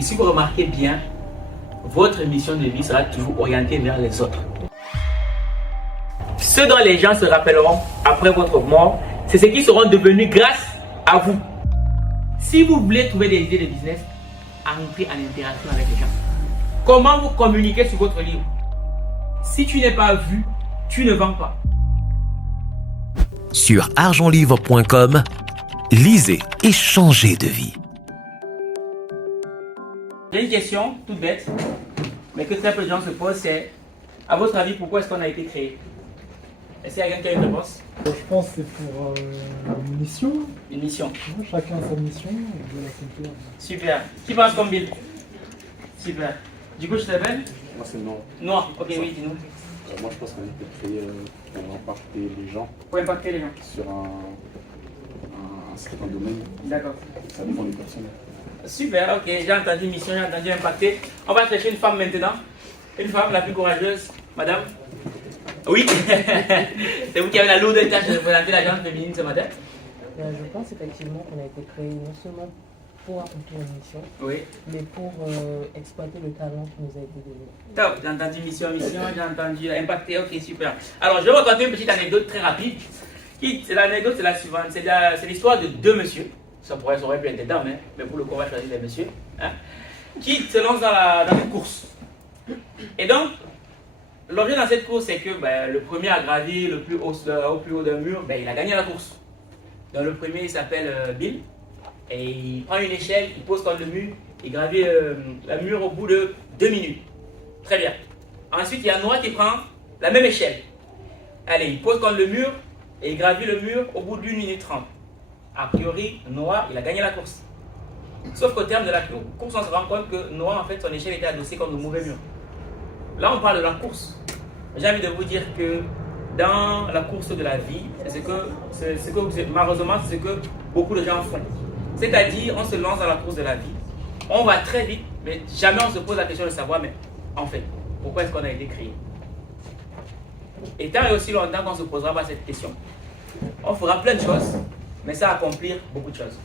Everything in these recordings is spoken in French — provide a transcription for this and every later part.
Et si vous remarquez bien, votre mission de vie sera toujours orientée vers les autres. Ce dont les gens se rappelleront après votre mort, c'est ce qui seront devenus grâce à vous. Si vous voulez trouver des idées de business, entrez en interaction avec les gens. Comment vous communiquez sur votre livre? Si tu n'es pas vu, tu ne vends pas. Sur argentlivre.com, lisez et changez de vie. J'ai une question toute bête, mais que très peu de gens se posent, c'est à votre avis, pourquoi est-ce qu'on a été créé? Est-ce qu'il y a quelqu'un qui a une réponse? Je pense que c'est pour une mission. Une mission. Chacun a sa mission, on doit l'accomplir. Super. Qui pense comme Bill? Super. Du coup, je t'appelle? Moi, c'est non. Non. Ok, oui, dis-nous. Moi, je pense qu'on a été créé pour impacter les gens Pour impacter les gens. sur un certain domaine. D'accord. Ça dépend des personnes. Super, ok. J'ai entendu mission, j'ai entendu impacter. On va chercher une femme maintenant. Une femme la plus courageuse. Madame? Oui. C'est vous qui avez la lourde tâche de représenter la gente féminine ce matin? Je pense effectivement qu'on a été créé non seulement pour accomplir une mission, Oui. mais pour exploiter le talent qui nous a été donné. Top, j'ai entendu mission, j'ai entendu impacter, ok, super. Alors, je vais vous raconter une petite anecdote très rapide. L'anecdote, c'est la suivante. C'est l'histoire de deux messieurs. Ça aurait pu être des dames, hein, mais pour le coup, on va choisir des messieurs. Hein, qui se lancent dans une course. Et donc, l'objet dans cette course, c'est que le premier à gravir le plus haut d'un mur, il a gagné la course. Donc, le premier, il s'appelle Bill. Et il prend une échelle, il pose contre le mur, il gravit le mur au bout de 2 minutes. Très bien. Ensuite, il y a Noah qui prend la même échelle. Allez, il pose contre le mur et il gravit le mur au bout d'1 minute 30. A priori, Noah, il a gagné la course. Sauf qu'au terme de la course, on se rend compte que Noah, en fait, son échelle était adossée contre le mauvais mur. Là, on parle de la course. J'ai envie de vous dire que dans la course de la vie, malheureusement, c'est ce que beaucoup de gens font. C'est-à-dire, on se lance dans la course de la vie, on va très vite, mais jamais on se pose la question de savoir, mais en fait, pourquoi est-ce qu'on a été créé? Et tant et aussi longtemps qu'on ne se posera pas cette question, on fera plein de choses, mais ça accomplir beaucoup de choses.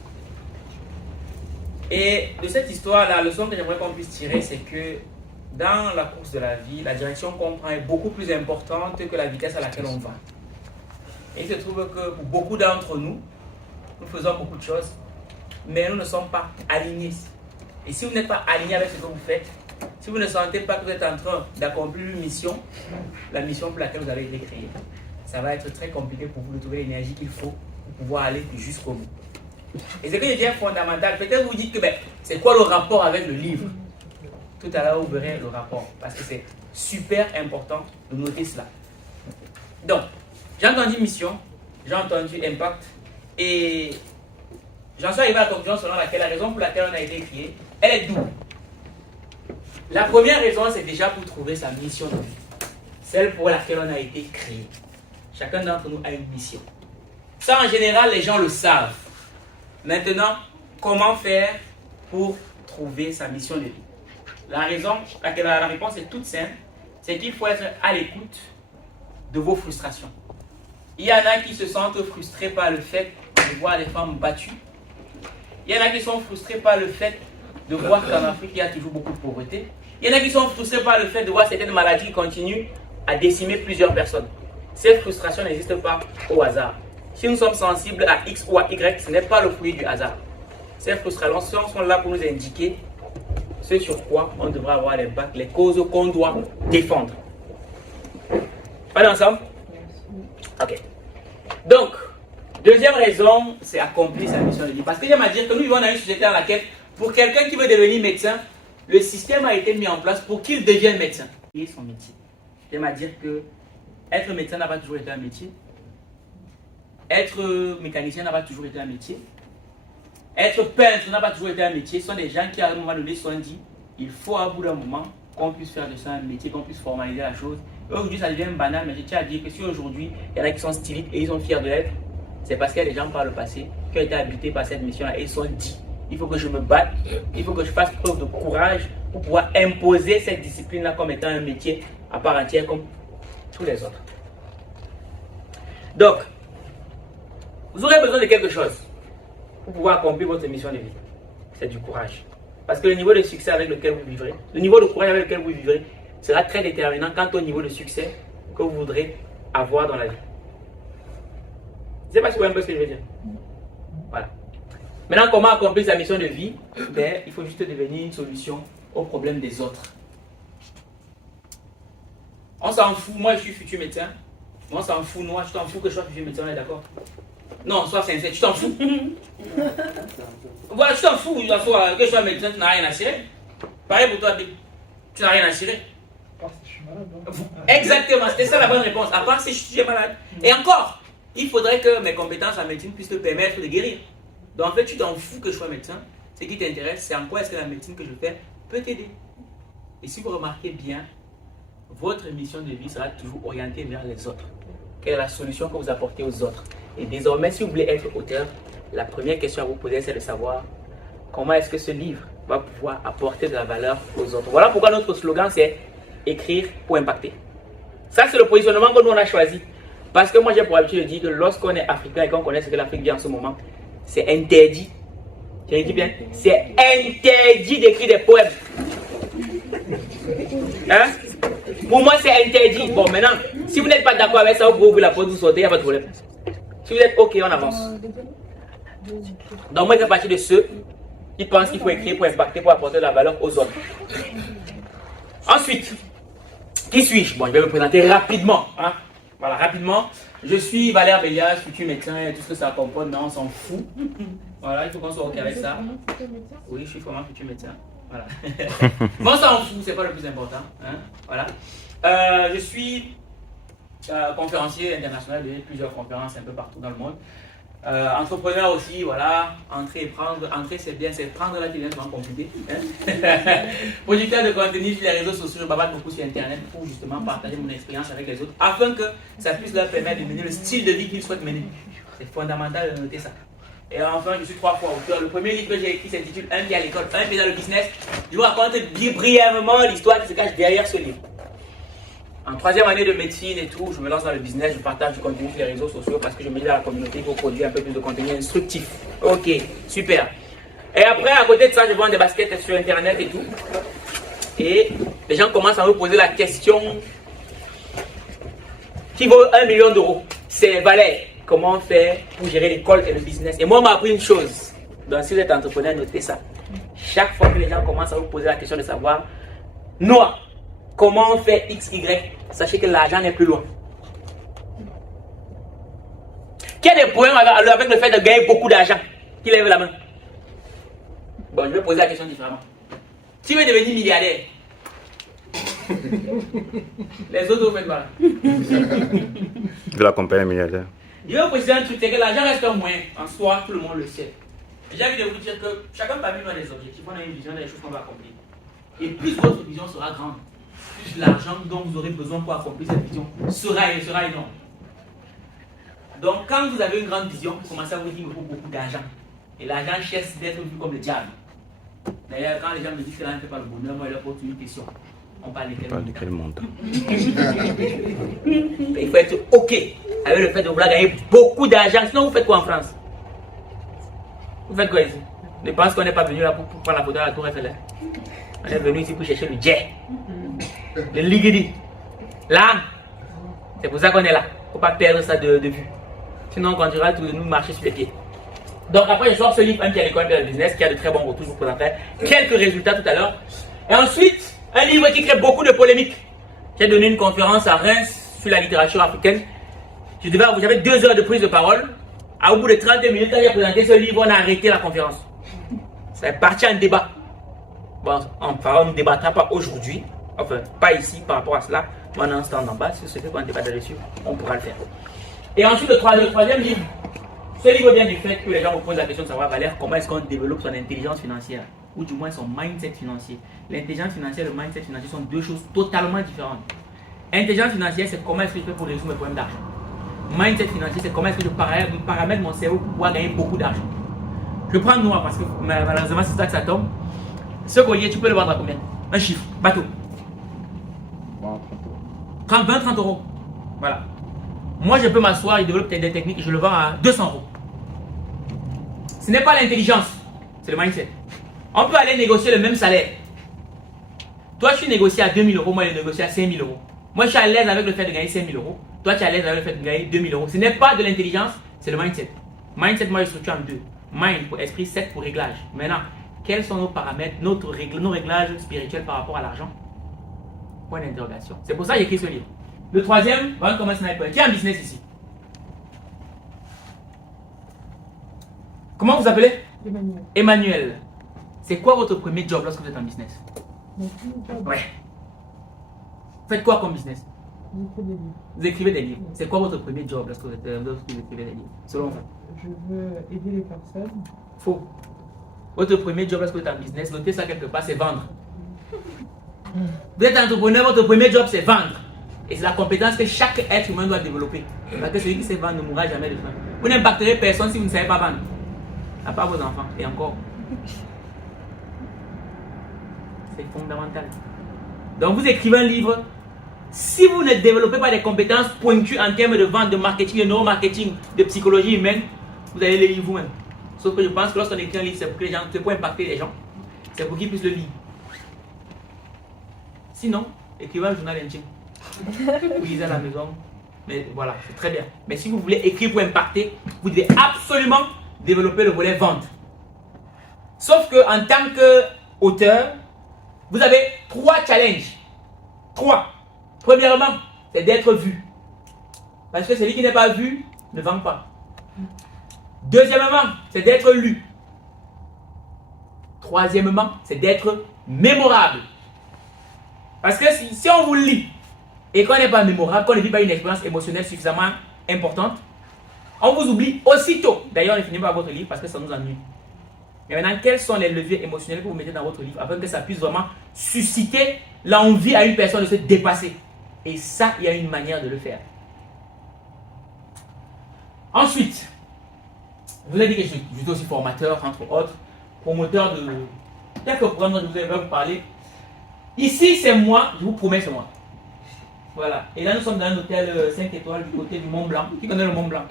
Et de cette histoire, la leçon que j'aimerais qu'on puisse tirer, c'est que dans la course de la vie, la direction qu'on prend est beaucoup plus importante que la vitesse à laquelle on va. Et il se trouve que pour beaucoup d'entre nous, nous faisons beaucoup de choses, mais nous ne sommes pas alignés. Et si vous n'êtes pas aligné avec ce que vous faites, si vous ne sentez pas que vous êtes en train d'accomplir une mission, la mission pour laquelle vous avez été créé, ça va être très compliqué pour vous de trouver l'énergie qu'il faut pour pouvoir aller jusqu'au bout. Et ce que je dis est fondamental. Peut-être vous dites que c'est quoi le rapport avec le livre? Tout à l'heure, vous verrez le rapport, parce que c'est super important de noter cela. Donc, j'ai entendu mission, j'ai entendu impact, et j'en suis arrivé à la conclusion selon laquelle la raison pour laquelle on a été créé, elle est double. La première raison, c'est déjà pour trouver sa mission de vie. Celle pour laquelle on a été créé. Chacun d'entre nous a une mission. Ça, en général, les gens le savent. Maintenant, comment faire pour trouver sa mission de vie? La réponse est toute simple. C'est qu'il faut être à l'écoute de vos frustrations. Il y en a qui se sentent frustrés par le fait de voir les femmes battues. Il y en a qui sont frustrés par le fait de voir qu'en Afrique, il y a toujours beaucoup de pauvreté. Il y en a qui sont frustrés par le fait de voir certaines maladies qui continuent à décimer plusieurs personnes. Ces frustrations n'existent pas au hasard. Si nous sommes sensibles à X ou à Y, ce n'est pas le fruit du hasard. Ces frustrations sont là pour nous indiquer ce sur quoi on devrait avoir l'impact, les causes qu'on doit défendre. Pas ensemble? Ok. Donc, deuxième raison, c'est accomplir sa mission de vie. Parce que j'aime à dire que nous vivons dans une société dans laquelle, pour quelqu'un qui veut devenir médecin, le système a été mis en place pour qu'il devienne médecin. Et son métier. J'aime à dire que être médecin n'a pas toujours été un métier. Être mécanicien n'a pas toujours été un métier. Être peintre n'a pas toujours été un métier. Ce sont des gens qui, à un moment donné, se sont dit il faut, à bout d'un moment, qu'on puisse faire de ça un métier, qu'on puisse formaliser la chose. Aujourd'hui, ça devient banal, mais je tiens à dire que si aujourd'hui, il y en a qui sont stylistes et ils sont fiers de l'être, c'est parce qu'il y a des gens par le passé qui ont été habités par cette mission-là et ils se sont dit il faut que je me batte, il faut que je fasse preuve de courage pour pouvoir imposer cette discipline-là comme étant un métier à part entière comme tous les autres. Donc, vous aurez besoin de quelque chose pour pouvoir accomplir votre mission de vie. C'est du courage. Parce que le niveau de succès avec lequel vous vivrez, le niveau de courage avec lequel vous vivrez sera très déterminant quant au niveau de succès que vous voudrez avoir dans la vie. Je ne sais pas si vous voyez un peu ce que je veux dire. Voilà. Maintenant, comment accomplir sa mission de vie? Ben, il faut juste devenir une solution aux problèmes des autres. On s'en fout, moi je suis futur médecin. Moi, on s'en fout, moi, je t'en fous que je sois futur médecin, on est d'accord? Non, sois sincère, tu t'en fous. Voilà, tu t'en fous, que je sois médecin, tu n'as rien à cirer. Pareil pour toi, tu n'as rien à cirer. Ah, si je suis malade. Hein. Exactement, c'était ça la bonne réponse. À part si je suis malade. Et encore, il faudrait que mes compétences en médecine puissent te permettre de guérir. Donc en fait, tu t'en fous que je sois médecin. Ce qui t'intéresse, c'est en quoi est-ce que la médecine que je fais peut t'aider. Et si vous remarquez bien, votre mission de vie sera toujours orientée vers les autres. Quelle est la solution que vous apportez aux autres? Et désormais, si vous voulez être auteur, la première question à vous poser, c'est de savoir comment est-ce que ce livre va pouvoir apporter de la valeur aux autres. Voilà pourquoi notre slogan, c'est écrire pour impacter. Ça, c'est le positionnement que nous on a choisi. Parce que moi, j'ai pour habitude de dire que lorsqu'on est africain et qu'on connaît ce que l'Afrique vit en ce moment, c'est interdit. Je dis bien, c'est interdit d'écrire des poèmes. Hein? Pour moi, c'est interdit. Bon, maintenant, si vous n'êtes pas d'accord avec ça, vous pouvez ouvrir la porte, vous sortez, il n'y a pas de problème. Si vous êtes OK, on avance. Donc, moi, je fais partie de ceux qui pensent qu'il faut écrire pour impacter, pour apporter de la valeur aux autres. Ensuite, qui suis-je? Bon, je vais me présenter rapidement. Hein? Voilà, rapidement. Je suis Valère Bélias, futur médecin, et tout ce que ça comporte, mais on s'en fout. Voilà, il faut qu'on soit OK avec ça. Oui, je suis vraiment futur médecin. Voilà. Mais on s'en fout, c'est pas le plus important. Hein? Voilà. Je suis conférencier international de plusieurs conférences un peu partout dans le monde. Entrepreneur aussi, voilà. Entrer et prendre. Entrer, c'est bien, c'est prendre là qui vient souvent compliqué. Hein? Producteur de contenu sur les réseaux sociaux, je bavard beaucoup sur Internet pour justement partager mon expérience avec les autres afin que ça puisse leur permettre de mener le style de vie qu'ils souhaitent mener. C'est fondamental de noter ça. Et enfin, je suis 3 fois auteur. Le premier livre que j'ai écrit s'intitule Un pied à l'école, un pied dans le business. Je vous raconte brièvement l'histoire qui se cache derrière ce livre. En 3e année de médecine et tout, je me lance dans le business, je partage du contenu sur les réseaux sociaux parce que je me dis à la communauté qu'il faut produire un peu plus de contenu instructif. Ok, super. Et après, à côté de ça, je vends des baskets sur Internet et tout. Et les gens commencent à me poser la question qui vaut 1 million d'euros. C'est Valère. Comment faire pour gérer l'école et le business? Et moi, on m'a appris une chose. Donc, si vous êtes entrepreneur, notez ça. Chaque fois que les gens commencent à vous poser la question de savoir, Noah, comment on fait X, Y? Sachez que l'argent n'est plus loin. Qui a des problèmes avec le fait de gagner beaucoup d'argent? Qui lève la main? Bon, je vais poser la question différemment. Qui veut devenir milliardaire? Les autres, vous faites quoi? De la compagnie milliardaire. Je vais vous préciser un truc, c'est que l'argent reste un moyen. En soi, tout le monde le sait. J'ai envie de vous dire que chacun parmi nous a des objectifs, on a une vision des choses qu'on va accomplir. Et plus votre vision sera grande, plus l'argent dont vous aurez besoin pour accomplir cette vision sera énorme. Donc, quand vous avez une grande vision, vous commencez à vous dire qu'il me faut beaucoup d'argent. Et l'argent cesse d'être vu comme le diable. D'ailleurs, quand les gens me disent que l'argent ne fait pas le bonheur, moi je leur pose une question. On parle de quel montant? Il faut être OK avec le fait de vouloir gagner beaucoup d'argent. Sinon, vous faites quoi en France? Vous faites quoi ici? Je pense qu'on n'est pas venu là pour prendre la photo à la Tour Eiffel. On est venu ici pour chercher le jet, le liquide. Là, c'est pour ça qu'on est là. Il ne faut pas perdre ça de vue. Sinon, on continuera de nous marcher sur les pieds. Donc, après, je sors ce livre, Un pied à l'école de business, qui a de très bons retours. Je vous présenterai quelques résultats tout à l'heure. Et ensuite, un livre qui crée beaucoup de polémiques. J'ai donné une conférence à Reims sur la littérature africaine. J'avais 2 heures de prise de parole. Au bout de 30 minutes, quand j'ai présenté ce livre, on a arrêté la conférence. Ça est parti en débat. Bon, on ne débattra pas aujourd'hui. Enfin, pas ici par rapport à cela. On a un stand en bas. Si ce fait qu'on débat dessus, on pourra le faire. Et ensuite, le troisième livre. Ce livre vient du fait que les gens vous posent la question de savoir, Valère, comment est-ce qu'on développe son intelligence financière? Ou du moins son mindset financier. L'intelligence financière et le mindset financier sont 2 choses totalement différentes. Intelligence financière, c'est comment est-ce que je fais pour résoudre mes problèmes d'argent. Mindset financier, c'est comment est-ce que je paramètre mon cerveau pour pouvoir gagner beaucoup d'argent. Je prends Noah parce que malheureusement, c'est ça que ça tombe. Ce collier, tu peux le vendre à combien? Un chiffre, bateau. 20-30 euros. Voilà. Moi, je peux m'asseoir et développer des techniques et je le vends à 200 euros. Ce n'est pas l'intelligence, c'est le mindset. On peut aller négocier le même salaire. Toi, tu négocies à 2 000 euros, moi, je négocie à 5 000 euros. Moi, je suis à l'aise avec le fait de gagner 5 000 euros. Toi, tu es à l'aise avec le fait de gagner 2 000 euros. Ce n'est pas de l'intelligence, c'est le mindset. Mindset, moi, je structure en deux. Mind pour esprit, set pour réglage. Maintenant, quels sont nos paramètres, nos réglages spirituels par rapport à l'argent? Point d'interrogation. C'est pour ça que j'ai écrit ce livre. Le troisième, Run comme un sniper. Qui est en business ici? Comment vous appelez? Emmanuel. Emmanuel. C'est quoi votre premier job lorsque vous êtes en business? Ouais. Vous faites quoi comme business? Vous écrivez des livres. C'est quoi votre premier job lorsque vous écrivez des livres? Selon vous? Je veux aider les personnes. Faux. Votre premier job lorsque vous êtes en business, notez ça quelque part, c'est vendre. Vous êtes entrepreneur, votre premier job c'est vendre. Et c'est la compétence que chaque être humain doit développer. Parce que celui qui sait vendre ne mourra jamais de faim. Vous n'impacterez personne si vous ne savez pas vendre. À part vos enfants. Et encore. C'est fondamental. Donc vous écrivez un livre. Si vous ne développez pas des compétences pointues en termes de vente, de marketing, de neuromarketing, de psychologie humaine, vous allez les lire vous-même. Sauf que je pense que lorsqu'on écrit un livre, c'est pour que les gens, c'est pour impacter les gens. C'est pour qu'ils puissent le lire. Sinon, écrivez un journal intime. Vous lisez à la maison. Mais voilà, c'est très bien. Mais si vous voulez écrire pour impacter, vous devez absolument développer le volet vente. Sauf que en tant qu'auteur, vous avez 3 challenges. 3. Premièrement, c'est d'être vu. Parce que celui qui n'est pas vu ne vend pas. Deuxièmement, c'est d'être lu. Troisièmement, c'est d'être mémorable. Parce que si on vous lit et qu'on n'est pas mémorable, qu'on ne vit pas une expérience émotionnelle suffisamment importante, on vous oublie aussitôt. D'ailleurs, on ne finit pas votre livre parce que ça nous ennuie. Mais maintenant, quels sont les leviers émotionnels que vous mettez dans votre livre afin que ça puisse vraiment susciter l'envie à une personne de se dépasser? Et ça, il y a une manière de le faire. Ensuite, je vous ai dit que je suis aussi formateur, entre autres, promoteur de quelques programmes dont je vous vais vous parler. Ici, c'est moi, je vous promets, c'est moi. Voilà. Et là, nous sommes dans un hôtel 5 étoiles du côté du Mont Blanc. Qui connaît le Mont Blanc?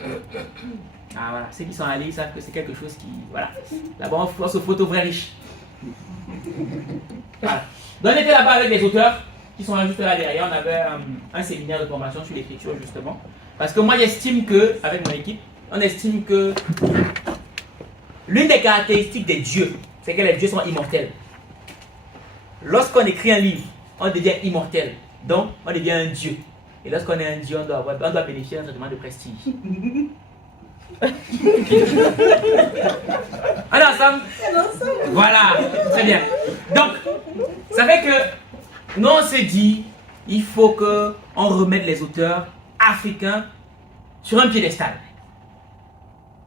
Ah voilà, ceux qui sont allés, ils savent que c'est quelque chose qui... Voilà. Là-bas, on se photo vrai riche. Voilà. Donc, on était là-bas avec les auteurs qui sont juste là derrière. On avait un séminaire de formation sur l'écriture, justement. Parce que moi, j'estime que, avec mon équipe, on estime que l'une des caractéristiques des dieux, c'est que les dieux sont immortels. Lorsqu'on écrit un livre, on devient immortel. Donc, on devient un dieu. Et lorsqu'on est un dieu, on doit bénéficier d'un traitement de prestige. On est ensemble? Voilà, très bien. Donc, ça fait que nous, on s'est dit, il faut qu'on remette les auteurs africains sur un piédestal.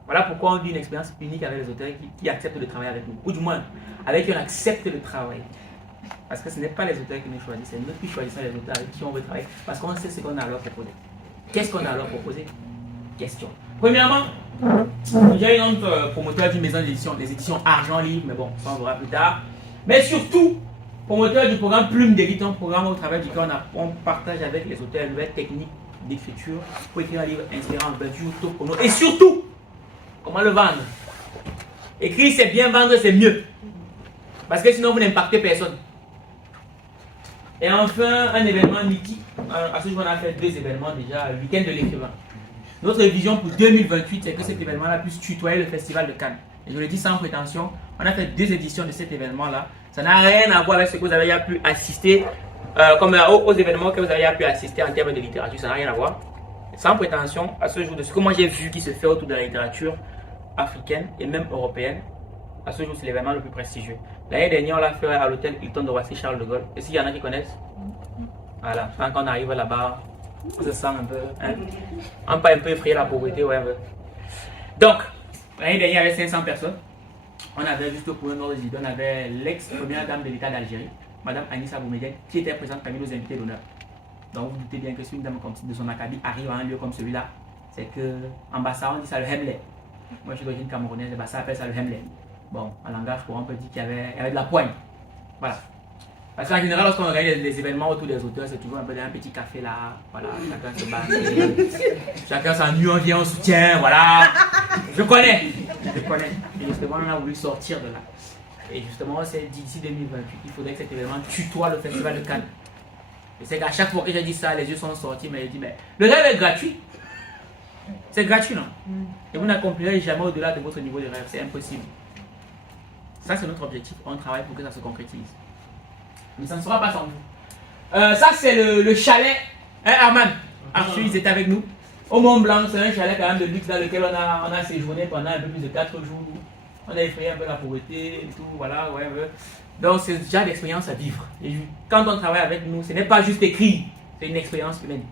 Voilà pourquoi on vit une expérience unique avec les auteurs qui acceptent de travailler avec nous. Ou du moins, avec qui on accepte de travailler. Parce que ce n'est pas les auteurs qui nous choisissent, c'est nous qui choisissons les auteurs avec qui on veut travailler. Parce qu'on sait ce qu'on a à leur proposer. Qu'est-ce qu'on a à leur proposer? Question. Premièrement, j'ai une autre promoteur d'une maison d'édition, les éditions Argent Livre, mais bon, ça on verra plus tard. Mais surtout, promoteur du programme Plume d'élite, un programme au travers duquel on partage avec les auteurs une nouvelle technique d'écriture pour écrire un livre inspirant, YouTube, chrono. Et surtout, comment le vendre? Écrire c'est bien, vendre c'est mieux. Parce que sinon vous n'impactez personne. Et enfin, un événement mythique. À ce jour, on a fait 2 événements déjà, le week-end de l'écrivain. Notre vision pour 2028, c'est que cet événement-là puisse tutoyer le Festival de Cannes. Et je le dis sans prétention, on a fait 2 éditions de cet événement-là. Ça n'a rien à voir avec ce que vous avez déjà pu assister, comme aux événements que vous avez déjà pu assister en termes de littérature. Ça n'a rien à voir. Sans prétention, à ce jour, de ce que moi j'ai vu qui se fait autour de la littérature africaine et même européenne, à ce jour, c'est l'événement le plus prestigieux. L'année dernière, on l'a fait à l'hôtel Hilton de Roissy Charles de Gaulle. Et s'il y en a qui connaissent, voilà, quand on arrive là-bas, on se sent un peu, hein, on peut un peu effrayer la pauvreté, ouais, ouais. Donc, l'année dernière, il y avait 500 personnes. On avait juste pour un ordre d'idée, on avait l'ex-première dame de l'État d'Algérie, Madame Anissa Boumediene, qui était présente parmi nos invités d'honneur. Donc, vous doutez bien que si une dame comme de son acabit arrive à un lieu comme celui-là, c'est que en Bassa, on dit ça le Hemley. Moi, je suis d'origine camerounaise, le Bassa appelle ça le Hemley. Bon, en langage courant, on peut dire qu'il y avait de la poigne. Voilà. Parce qu'en général, lorsqu'on organise les événements autour des auteurs, c'est toujours un peu d'un petit café là. Voilà, chacun se bat. Chacun s'ennuie, on vient, on soutient. Voilà. Je connais. Et justement, on a voulu sortir de là. Et justement, c'est d'ici 2028, il faudrait que cet événement tutoie le festival de Cannes. Et c'est qu'à chaque fois que j'ai dit ça, les yeux sont sortis, mais j'ai dit, mais le rêve est gratuit. C'est gratuit, non? Et vous n'accomplirez jamais au-delà de votre niveau de rêve, c'est impossible. Ça, c'est notre objectif. On travaille pour que ça se concrétise. Mais ça ne sera pas sans vous. Ça, c'est le chalet. Hein, Arman? Arthur, ils étaient avec nous. Au Mont Blanc, c'est un chalet quand même de luxe dans lequel on a séjourné pendant un peu plus de 4 jours. On a effrayé un peu la pauvreté et tout, voilà, ouais. Donc c'est déjà l'expérience à vivre. Et quand on travaille avec nous, ce n'est pas juste écrit, c'est une expérience humaine.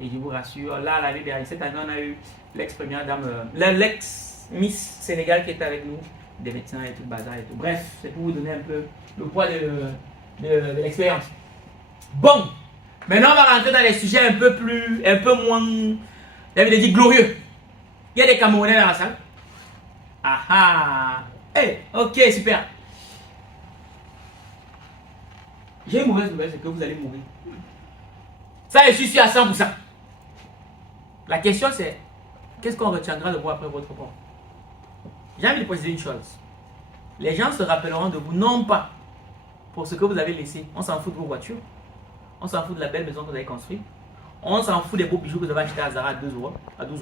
Et je vous rassure, là, l'année dernière, cette année, on a eu l'ex-première dame, l'ex-Miss Sénégal qui était avec nous, des médecins et tout le bazar et tout. Bref, c'est pour vous donner un peu le poids de l'expérience. Bon, maintenant on va rentrer dans les sujets un peu moins, j'avais dit glorieux. Il y a des Camerounais dans la salle. Ah ah! Hey, ok, super. J'ai une mauvaise nouvelle, c'est que vous allez mourir. Ça, je suis sûr à 100%. La question c'est, qu'est-ce qu'on retiendra de vous après votre mort? J'ai envie de préciser une chose. Les gens se rappelleront de vous non pas pour ce que vous avez laissé. On s'en fout de vos voitures. On s'en fout de la belle maison que vous avez construite. On s'en fout des beaux bijoux que vous avez achetés à Zara à 12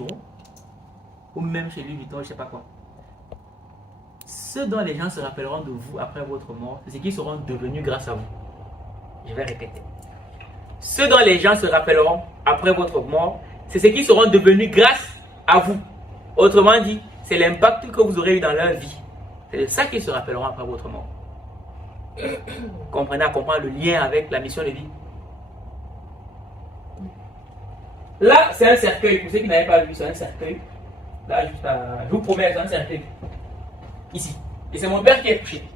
euros. Ou même chez Louis Vuitton, je ne sais pas quoi. Ce dont les gens se rappelleront de vous après votre mort, c'est ce qu'ils seront devenus grâce à vous. Je vais répéter. Ce dont les gens se rappelleront après votre mort, c'est ce qu'ils seront devenus grâce à vous. Autrement dit, c'est l'impact que vous aurez eu dans leur vie. C'est de ça qu'ils se rappelleront après votre mort. Comprenez à comprendre le lien avec la mission de vie. Là, c'est un cercueil. Pour ceux qui n'avaient pas vu, c'est un cercueil. Là, juste je vous promets, c'est un cercueil. Ici. Et c'est mon père qui est couché.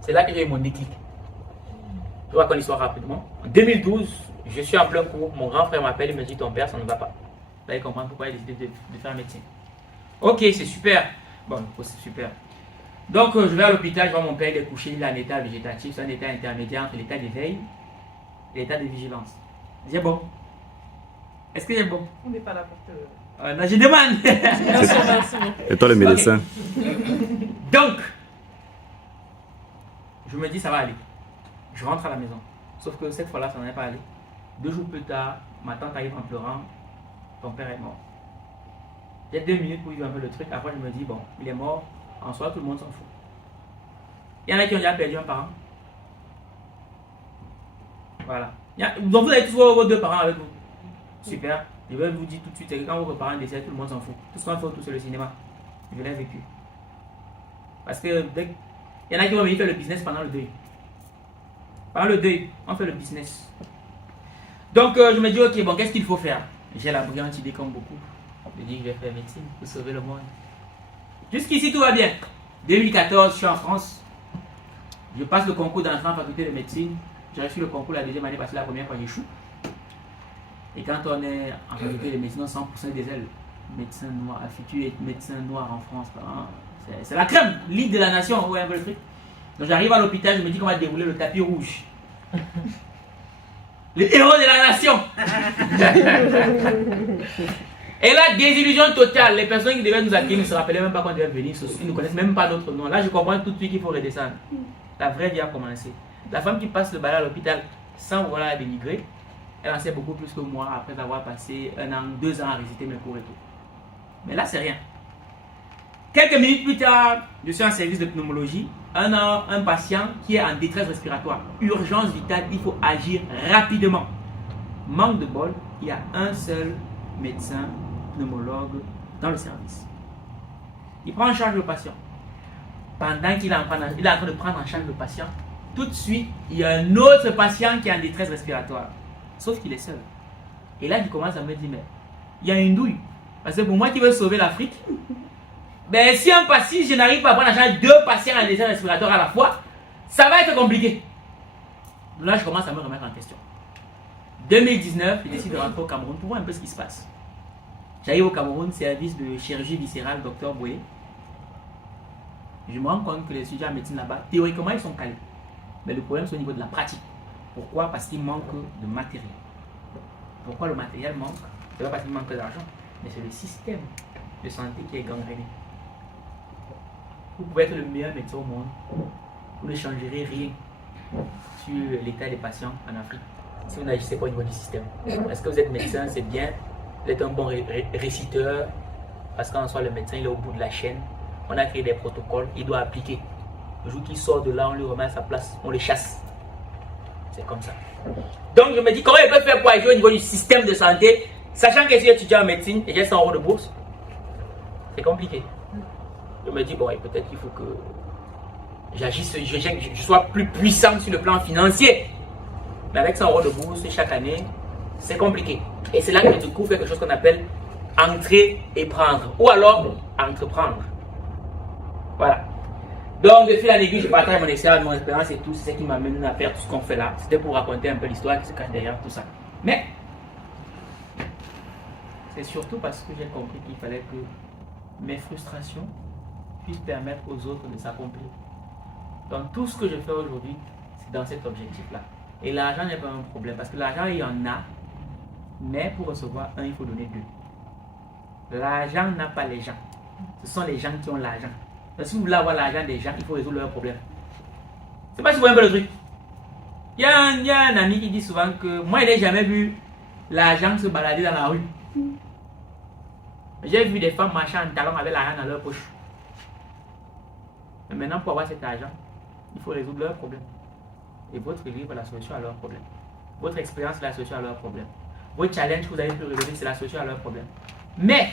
C'est là que j'ai eu mon déclic. Je vous raconte l'histoire rapidement. En 2012, je suis en plein cours. Mon grand frère m'appelle et me dit ton père, ça ne va pas. Là, il comprend pourquoi il a décidé de faire médecine. Ok, c'est super. Bon, c'est super. Donc, je vais à l'hôpital, je vois mon père, il est couché, il est en état végétatif, c'est un état intermédiaire entre l'état d'éveil et l'état de vigilance. J'ai bon. Est-ce que j'ai bon? On n'est pas là pour te... Non, je demande. Et toi, le médecin? Okay. Donc, je me dis, ça va aller. Je rentre à la maison. Sauf que cette fois-là, ça n'allait pas aller. 2 jours plus tard, ma tante arrive en pleurant. Ton père est mort. J'ai 2 minutes pour vivre un peu le truc. Après, je me dis, bon, il est mort. En soi, tout le monde s'en fout. Il y en a qui ont déjà perdu un parent. Voilà. Donc, vous avez tous vos 2 parents avec vous. Super. Je vais vous dire tout de suite, c'est que quand vos parents décèdent, tout le monde s'en fout. Tout ce qu'on fait autour, c'est le cinéma. Je l'ai vécu. Parce que il y en a qui vont venir faire le business pendant le deuil. Pendant le deuil, on fait le business. Donc, je me dis, ok, bon, qu'est-ce qu'il faut faire? J'ai la brillante idée comme beaucoup. Je dis, je vais faire médecine pour sauver le monde. Jusqu'ici, tout va bien. 2014, je suis en France. Je passe le concours d'entrée en faculté de médecine. J'ai reçu le concours la 2e année parce que la première fois, j'échoue. Et quand on est en faculté de médecine, on 100% des ailes. Médecin noir, futur médecin noir en France. C'est la crème, l'île de la nation. Ouais, un peu le truc. Donc j'arrive à l'hôpital, je me dis qu'on va dérouler le tapis rouge. Le héros de la nation. Et là, désillusion totale. Les personnes qui devaient nous accueillir ne se rappelaient même pas qu'on devait venir. Ils ne connaissent même pas notre nom. Là, je comprends tout de suite qu'il faut redescendre. La vraie vie a commencé. La femme qui passe le balai à l'hôpital sans vouloir la dénigrer, elle en sait beaucoup plus que moi après avoir passé 1 an, 2 ans à réciter mes cours et tout. Mais là, c'est rien. Quelques minutes plus tard, je suis en service de pneumologie. Un patient qui est en détresse respiratoire. Urgence vitale, il faut agir rapidement. Manque de bol, il y a un seul médecin pneumologue dans le service. Il prend en charge le patient. Pendant qu'il est en train de prendre en charge le patient, tout de suite, il y a un autre patient qui est en détresse respiratoire. Sauf qu'il est seul. Et là, il commence à me dire, mais il y a une douille. Parce que pour moi qui veux sauver l'Afrique, ben, si je n'arrive pas à prendre en charge 2 patients en détresse respiratoire à la fois, ça va être compliqué. Là, je commence à me remettre en question. 2019, je décide de rentrer au Cameroun pour voir un peu ce qui se passe. J'arrive au Cameroun, service de chirurgie viscérale, Dr Boye. Je me rends compte que les étudiants en médecine là-bas, théoriquement, ils sont calés. Mais le problème, c'est au niveau de la pratique. Pourquoi? Parce qu'il manque de matériel. Pourquoi le matériel manque? Ce n'est pas parce qu'il manque d'argent, mais c'est le système de santé qui est gangréné. Vous pouvez être le meilleur médecin au monde. Vous ne changerez rien sur l'état des patients en Afrique si vous n'agissez pas au niveau du système. Est-ce que vous êtes médecin, c'est bien. Vous êtes un bon réciteur. Parce qu'en soi, le médecin, il est au bout de la chaîne. On a créé des protocoles, il doit appliquer. Le jour qu'il sort de là, on lui remet à sa place, on le chasse. C'est comme ça. Donc je me dis, comment il peut faire pour agir au niveau du système de santé, sachant que je suis étudiant en médecine et j'ai 100 € de bourse? C'est compliqué. Je me dis, bon, peut-être qu'il faut que j'agisse, je sois plus puissant sur le plan financier. Mais avec 100 € de bourse chaque année, c'est compliqué. Et c'est là que je découvre quelque chose qu'on appelle entrer et prendre. Ou alors, entreprendre. Voilà. Donc, de fil en aiguille, je partage mon expérience et tout. C'est ce qui m'amène à faire tout ce qu'on fait là. C'était pour raconter un peu l'histoire qui se cache derrière tout ça. Mais, c'est surtout parce que j'ai compris qu'il fallait que mes frustrations puissent permettre aux autres de s'accomplir. Donc, tout ce que je fais aujourd'hui, c'est dans cet objectif-là. Et l'argent n'est pas un problème parce que l'argent, il y en a. Mais pour recevoir un, il faut donner deux. L'argent n'a pas les gens. Ce sont les gens qui ont l'argent. Donc, si vous voulez avoir l'argent des gens, il faut résoudre leurs problèmes. C'est pas si vous voyez un peu le truc. Il y a un ami qui dit souvent que moi, il n'a jamais vu l'argent se balader dans la rue. J'ai vu des femmes marcher en talons avec l'argent dans leur poche. Mais maintenant, pour avoir cet argent, il faut résoudre leurs problèmes. Et votre livre est la solution à leurs problèmes. Votre expérience est la solution à leurs problèmes. Votre challenge que vous avez pu relever, c'est la solution à leurs problèmes. Mais,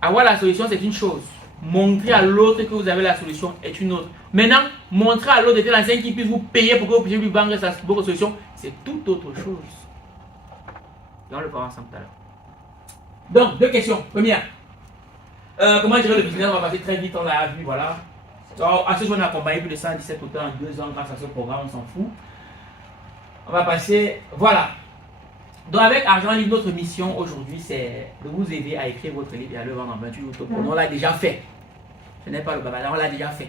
avoir la solution, c'est une chose. Montrer à l'autre que vous avez la solution est une autre. Maintenant, montrer à l'autre de l'enseigne qui puisse vous payer pour que vous puissiez lui vendre votre solution, c'est toute autre chose. Et on le fera ensemble tout à l'heure. Donc, deux questions. Première, comment gérer le business? On va passer très vite, on l'a vu, voilà. Alors, à ce jour, on a accompagné plus de 117 auteurs en 2 ans grâce à ce programme, on s'en fout. On va passer, voilà. Donc, avec Argent Libre, notre mission aujourd'hui, c'est de vous aider à écrire votre livre et à le vendre en 28 jours. On l'a déjà fait. Ce n'est pas le babala, on l'a déjà fait.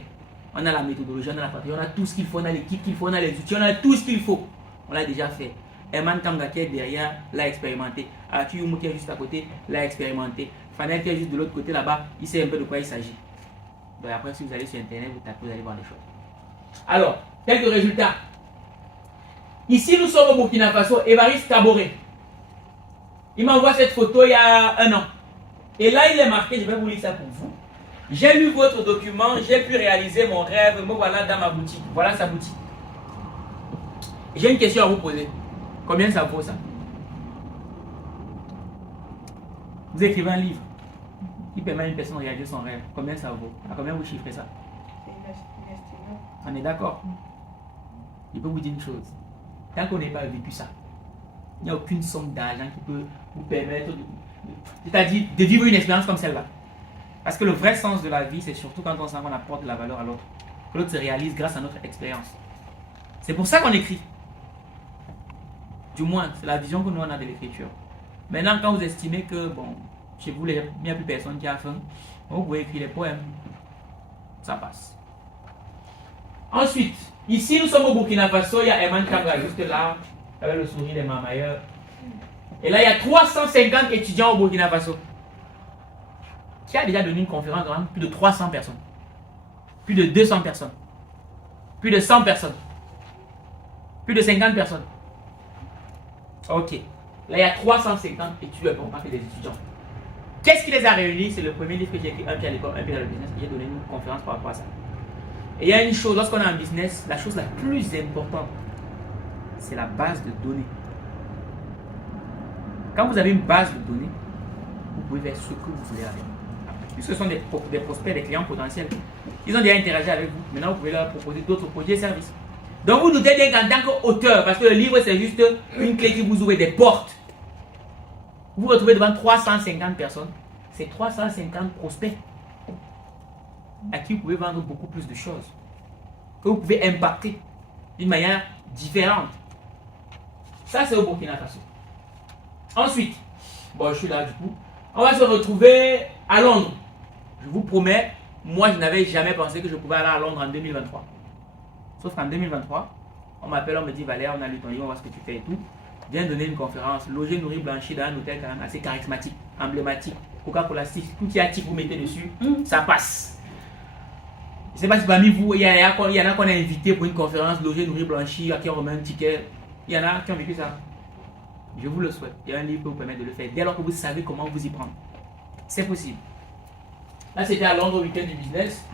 On a la méthodologie, on a la pratique, on a tout ce qu'il faut, on a l'équipe qu'il faut, on a les outils, on a tout ce qu'il faut. On l'a déjà fait. Eman Tanga qui est derrière l'a expérimenté. Akiyumu qui est juste à côté l'a expérimenté. Fanel qui est juste de l'autre côté là-bas, il sait un peu de quoi il s'agit. Donc après, si vous allez sur internet, vous tapez, vous allez voir des choses. Alors, quelques résultats. Ici, nous sommes au Burkina Faso, Évariste Kaboré. Il m'envoie cette photo il y a 1 an. Et là, il est marqué, je vais vous lire ça pour vous. J'ai lu votre document, j'ai pu réaliser mon rêve, me voilà dans ma boutique. Voilà sa boutique. J'ai une question à vous poser. Combien ça vaut ça? Vous écrivez un livre qui permet à une personne de réaliser son rêve. Combien ça vaut? À combien vous chiffrez ça? On est d'accord? Je peux vous dire une chose. Tant qu'on n'a pas vécu ça, il n'y a aucune somme d'argent qui peut vous permettre c'est-à-dire de vivre une expérience comme celle-là. Parce que le vrai sens de la vie, c'est surtout quand on sent qu'on apporte de la valeur à l'autre. Que l'autre se réalise grâce à notre expérience. C'est pour ça qu'on écrit. Du moins, c'est la vision que nous on a de l'écriture. Maintenant, quand vous estimez que, bon, chez vous, il n'y a plus personne qui a faim, vous pouvez écrire des poèmes. Ça passe. Ensuite, ici, nous sommes au Burkina Faso. Il y a Eman Kabra juste là, avec le sourire des mamailleurs. Et là, il y a 350 étudiants au Burkina Faso. Qui a déjà donné une conférence devant plus de 300 personnes. Plus de 200 personnes. Plus de 100 personnes. Plus de 50 personnes. Ok. Là, il y a 350 étudiants, on parle des étudiants. Qu'est-ce qui les a réunis? C'est le premier livre que j'ai écrit, un pied à l'école, un pied dans le business. J'ai donné une conférence par rapport à ça. Et il y a une chose, lorsqu'on est en business, la chose la plus importante, c'est la base de données. Quand vous avez une base de données, vous pouvez faire ce que vous voulez avec. Puisque ce sont des prospects, des clients potentiels. Ils ont déjà interagi avec vous. Maintenant, vous pouvez leur proposer d'autres produits et services. Donc, vous doutez bien qu'en tant qu'auteur, parce que le livre, c'est juste une clé qui vous ouvre des portes. Vous vous retrouvez devant 350 personnes. C'est 350 prospects à qui vous pouvez vendre beaucoup plus de choses. Que vous pouvez impacter d'une manière différente. Ça, c'est au Burkina Faso. Ensuite, bon, je suis là du coup. On va se retrouver à Londres. Je vous promets, moi, je n'avais jamais pensé que je pouvais aller à Londres en 2023. Sauf qu'en 2023, on m'appelle, on me dit, Valère, on a lu ton livre, on voit ce que tu fais et tout. Viens donner une conférence, logé, nourri, blanchi dans un hôtel quand même assez charismatique, emblématique. Coca-Cola, tout qui a type, vous mettez dessus, ça passe. Je ne sais pas si parmi vous, il y en a qu'on a invité pour une conférence, loger, nourrir, blanchir, à qui on remet un ticket. Il y en a qui ont vécu ça. Je vous le souhaite. Il y a un livre qui vous permet de le faire. Dès lors que vous savez comment vous y prendre. C'est possible. Là, c'était à Londres au week-end du business.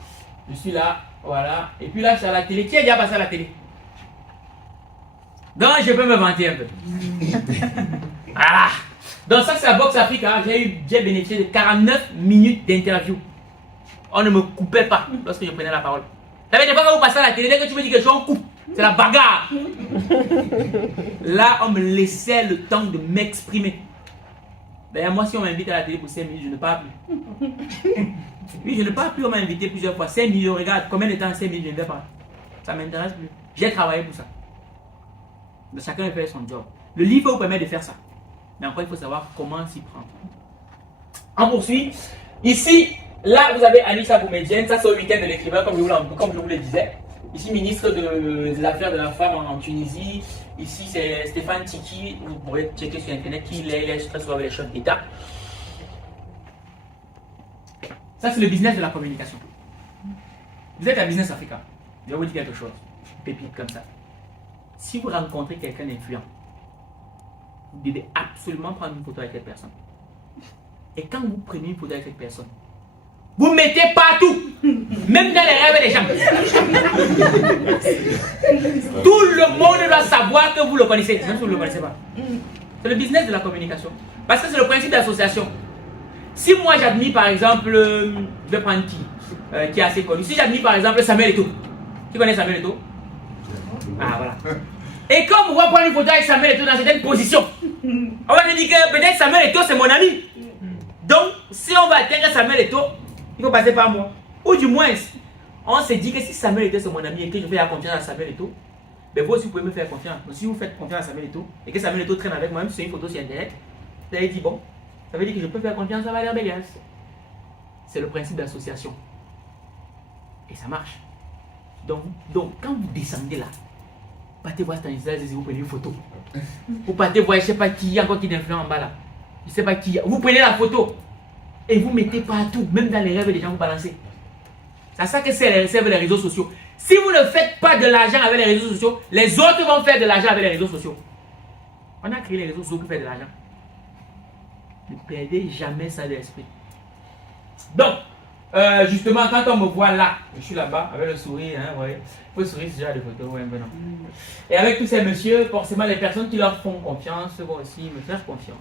Je suis là, voilà. Et puis là, c'est à la télé. Qui est déjà passé à la télé? Donc, je peux me vanter un peu. Ah! Donc, ça, c'est la Box Africa. J'ai bénéficié de 49 minutes d'interview. On ne me coupait pas lorsque je prenais la parole. Ça veut dire que vous passez à la télé, dès que tu me dis quelque chose, on coupe. C'est la bagarre. Là, on me laissait le temps de m'exprimer. D'ailleurs, moi, si on m'invite à la télé pour 5 minutes, je ne parle plus. Oui, je ne parle plus, on m'a invité plusieurs fois. 5 minutes, regarde, combien de temps 5 minutes, je ne vais pas. Ça ne m'intéresse plus. J'ai travaillé pour ça. Donc, chacun fait son job. Le livre vous permet de faire ça. Mais encore, il faut savoir comment s'y prendre. On poursuit. Ici, là, vous avez Anissa Boumedienne. Ça, c'est au week-end de l'écrivain, comme je vous le disais. Ici, ministre des Affaires de la Femme en Tunisie. Ici, c'est Stéphane Tiki. Vous pourrez checker sur Internet qui il est très souvent avec les chefs d'État. Ça, c'est le business de la communication. Vous êtes à Business Africa. Je vais vous dire quelque chose. Pépite comme ça. Si vous rencontrez quelqu'un d'influent, vous devez absolument prendre une photo avec cette personne. Et quand vous prenez une photo avec cette personne, vous mettez partout, même dans les rêves des gens. Tout le monde doit savoir que vous le connaissez, même si vous ne le connaissez pas. C'est le business de la communication. Parce que c'est le principe d'association. Si moi j'admire par exemple, je vais prendre qui est assez connu. Si j'admire par exemple Samuel Eto'o. Qui connaît Samuel Eto'o? Ah voilà. Et comme on va prendre une photo avec Samuel Eto'o dans certaines positions, on va se dire que peut-être Samuel Eto'o c'est mon ami. Donc si on va atteindre Samuel Eto'o, il faut passer par moi. Ou du moins, on se dit que si Samuel Eto'o c'est mon ami et que je fais la confiance à Samuel Eto'o, ben vous aussi vous pouvez me faire confiance. Donc si vous faites confiance à Samuel Eto'o et que Samuel Eto'o traîne avec moi, même sur une photo sur internet, vous allez dire bon, ça veut dire que je peux faire confiance à Valère Bélias. C'est le principe d'association. Et ça marche. Donc quand vous descendez là, partez voir Stanislas et vous prenez une photo. Vous partez voir, je ne sais pas qui, encore qui est influent en bas là. Je ne sais pas qui. Vous prenez la photo et vous mettez partout, même dans les rêves des gens, vous balancez. C'est ça que servent les réseaux sociaux. Si vous ne faites pas de l'argent avec les réseaux sociaux, les autres vont faire de l'argent avec les réseaux sociaux. On a créé les réseaux sociaux pour faire de l'argent. Ne perdez jamais ça de l'esprit. Donc, justement, quand on me voit là, je suis là-bas avec le sourire, hein, ouais. Il faut sourire, c'est déjà des photos, ouais, ben non. Et avec tous ces messieurs, forcément, les personnes qui leur font confiance vont aussi me faire confiance.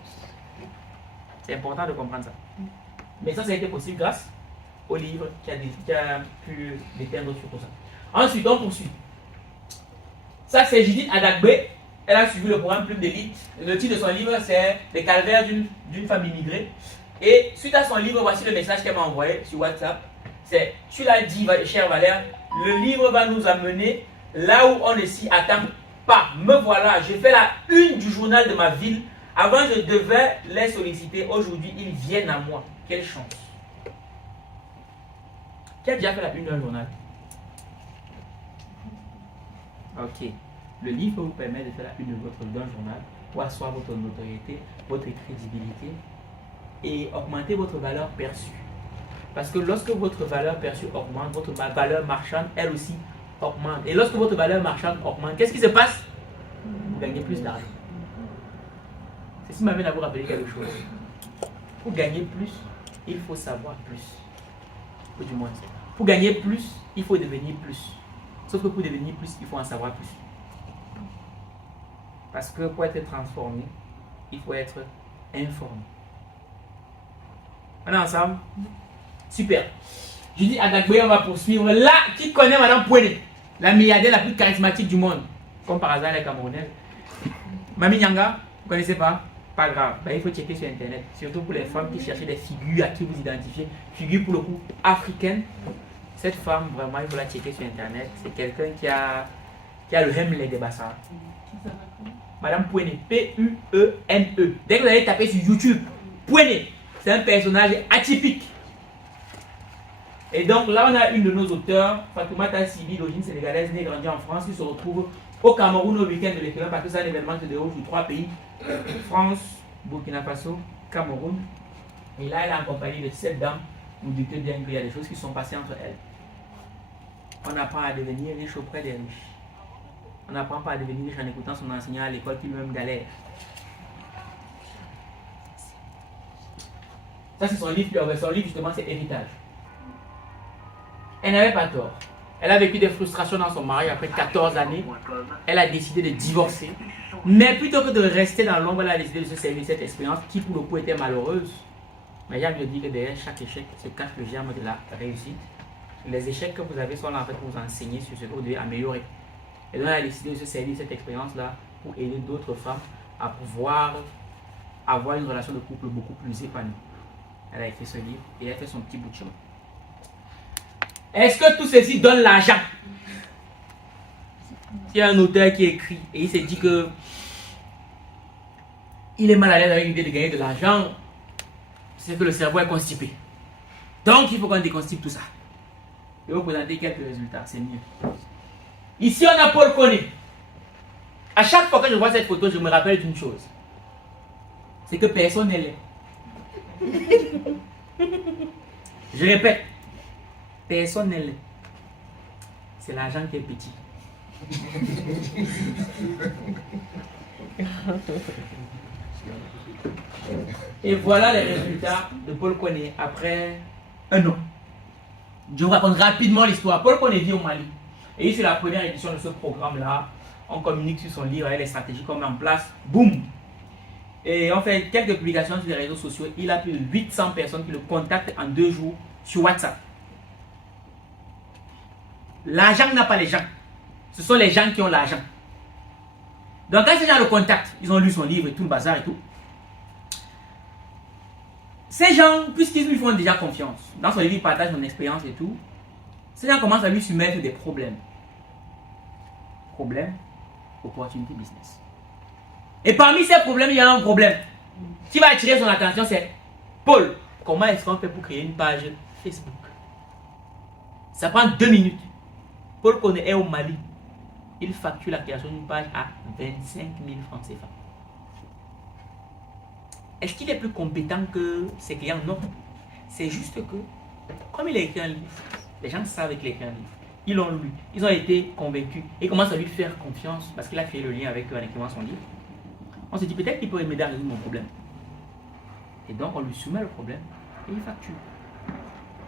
C'est important de comprendre ça. Mais ça a été possible grâce au livre qui a pu déteindre sur tout ça. Ensuite, on poursuit. Ça, c'est Judith Adagbe. Elle a suivi le programme Plume d'élite. Le titre de son livre, c'est Les calvaires d'une femme immigrée. Et suite à son livre, voici le message qu'elle m'a envoyé sur WhatsApp. C'est, tu l'as dit, cher Valère, le livre va nous amener là où on ne s'y attend pas. Me voilà, j'ai fait la une du journal de ma ville. Avant, je devais les solliciter. Aujourd'hui, ils viennent à moi. Quelle chance. Qui a déjà fait la une d'un journal? Ok. Le livre vous permet de faire la une d'un journal pour asseoir votre notoriété, votre crédibilité et augmenter votre valeur perçue. Parce que lorsque votre valeur perçue augmente, votre valeur marchande, elle aussi, augmente. Et lorsque votre valeur marchande augmente, qu'est-ce qui se passe? Vous gagnez plus d'argent. Ceci m'amène à vous rappeler quelque chose. Pour gagner plus, il faut savoir plus. Ou du moins, pour gagner plus, il faut devenir plus. Sauf que pour devenir plus, il faut en savoir plus. Parce que pour être transformé, il faut être informé. On est ensemble? Super. Je dis à Dagbe, on va poursuivre. Là, qui connaît Madame Pouene, la milliardaire la plus charismatique du monde? Comme par hasard, elle est camerounaise. Mami Nyanga, vous ne connaissez pas? Pas grave. Ben, il faut checker sur Internet. Surtout pour les femmes qui cherchent des figures à qui vous identifiez. Figures pour le coup africaines. Cette femme, vraiment, il faut la checker sur Internet. C'est quelqu'un qui a le Hemley des Bassards. Madame Pouene, P-U-E-N-E. Dès que vous allez taper sur YouTube, Pouene, c'est un personnage atypique. Et donc là, on a une de nos auteurs, Fatoumata Sibi, d'origine sénégalaise, née et grandie en France, qui se retrouve au Cameroun au week-end de l'écrivain, parce que c'est un événement qui se déroule sur 3 pays, France, Burkina Faso, Cameroun. Et là, elle est en compagnie de 7 dames. Vous dites bien qu'il y a des choses qui sont passées entre elles. On apprend à devenir riche auprès des riches. On n'apprend pas à devenir riche en écoutant son enseignant à l'école qui lui-même galère. Ça, c'est son livre. Son livre, justement, c'est Héritage. Elle n'avait pas tort. Elle a vécu des frustrations dans son mariage après 14 années. Elle a décidé de divorcer. Mais plutôt que de rester dans l'ombre, elle a décidé de se servir de cette expérience qui, pour le coup, était malheureuse. Mais il me dit que derrière chaque échec se cache le germe de la réussite. Les échecs que vous avez sont là en fait pour vous enseigner sur ce que vous devez améliorer. Et donc, elle a décidé de se servir de cette expérience-là pour aider d'autres femmes à pouvoir avoir une relation de couple beaucoup plus épanouie. Elle a écrit ce livre et elle a fait son petit bout de chemin. Est-ce que tout ceci donne l'argent? Il y a un auteur qui écrit et il s'est dit que il est mal à l'aise avec l'idée de gagner de l'argent, c'est que le cerveau est constipé. Donc il faut qu'on déconstipe tout ça. Je vais vous présenter quelques résultats, c'est mieux. Ici on a Paul Koné. À chaque fois que je vois cette photo, je me rappelle d'une chose. C'est que personne n'est laid. Je répète, personne n'est laid. C'est l'argent qui est petit. Et voilà les résultats de Paul Koné après un an. Je vous raconte rapidement l'histoire. Paul Koné vit au Mali. Et sur la première édition de ce programme-là, on communique sur son livre avec les stratégies qu'on met en place. Boum! Et on fait quelques publications sur les réseaux sociaux. Il a plus de 800 personnes qui le contactent en 2 jours sur WhatsApp. L'argent n'a pas les gens. Ce sont les gens qui ont l'argent. Donc quand ces gens le contactent, ils ont lu son livre et tout le bazar et tout. Ces gens, puisqu'ils lui font déjà confiance, dans son livre, il partage son expérience et tout, ces gens commencent à lui soumettre des problèmes. Problèmes, opportunité business. Et parmi ces problèmes, il y a un problème qui va attirer son attention, c'est Paul, comment est-ce qu'on fait pour créer une page Facebook? Ça prend 2 minutes. Paul Koné est au Mali. Il facture la création d'une page à 25 000 francs CFA. Est-ce qu'il est plus compétent que ses clients? Non. C'est juste que, comme il a écrit un livre, les gens savent qu'il a écrit un livre. Ils l'ont lu. Ils ont été convaincus. Ils commencent à lui faire confiance parce qu'il a fait le lien avec eux en écrivant son livre. On se dit peut-être qu'il pourrait m'aider à résoudre mon problème. Et donc on lui soumet le problème et il facture.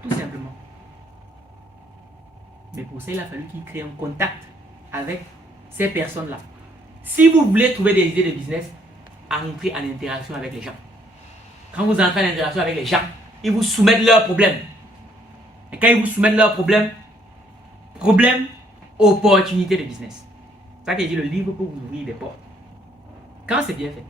Tout simplement. Mais pour ça, il a fallu qu'il crée un contact avec ces personnes-là. Si vous voulez trouver des idées de business, entrez en interaction avec les gens. Quand vous entrez en interaction avec les gens, ils vous soumettent leurs problèmes. Et quand ils vous soumettent leurs problèmes, opportunité de business. C'est ça que dit le livre pour vous ouvrir des portes. Quand c'est bien fait.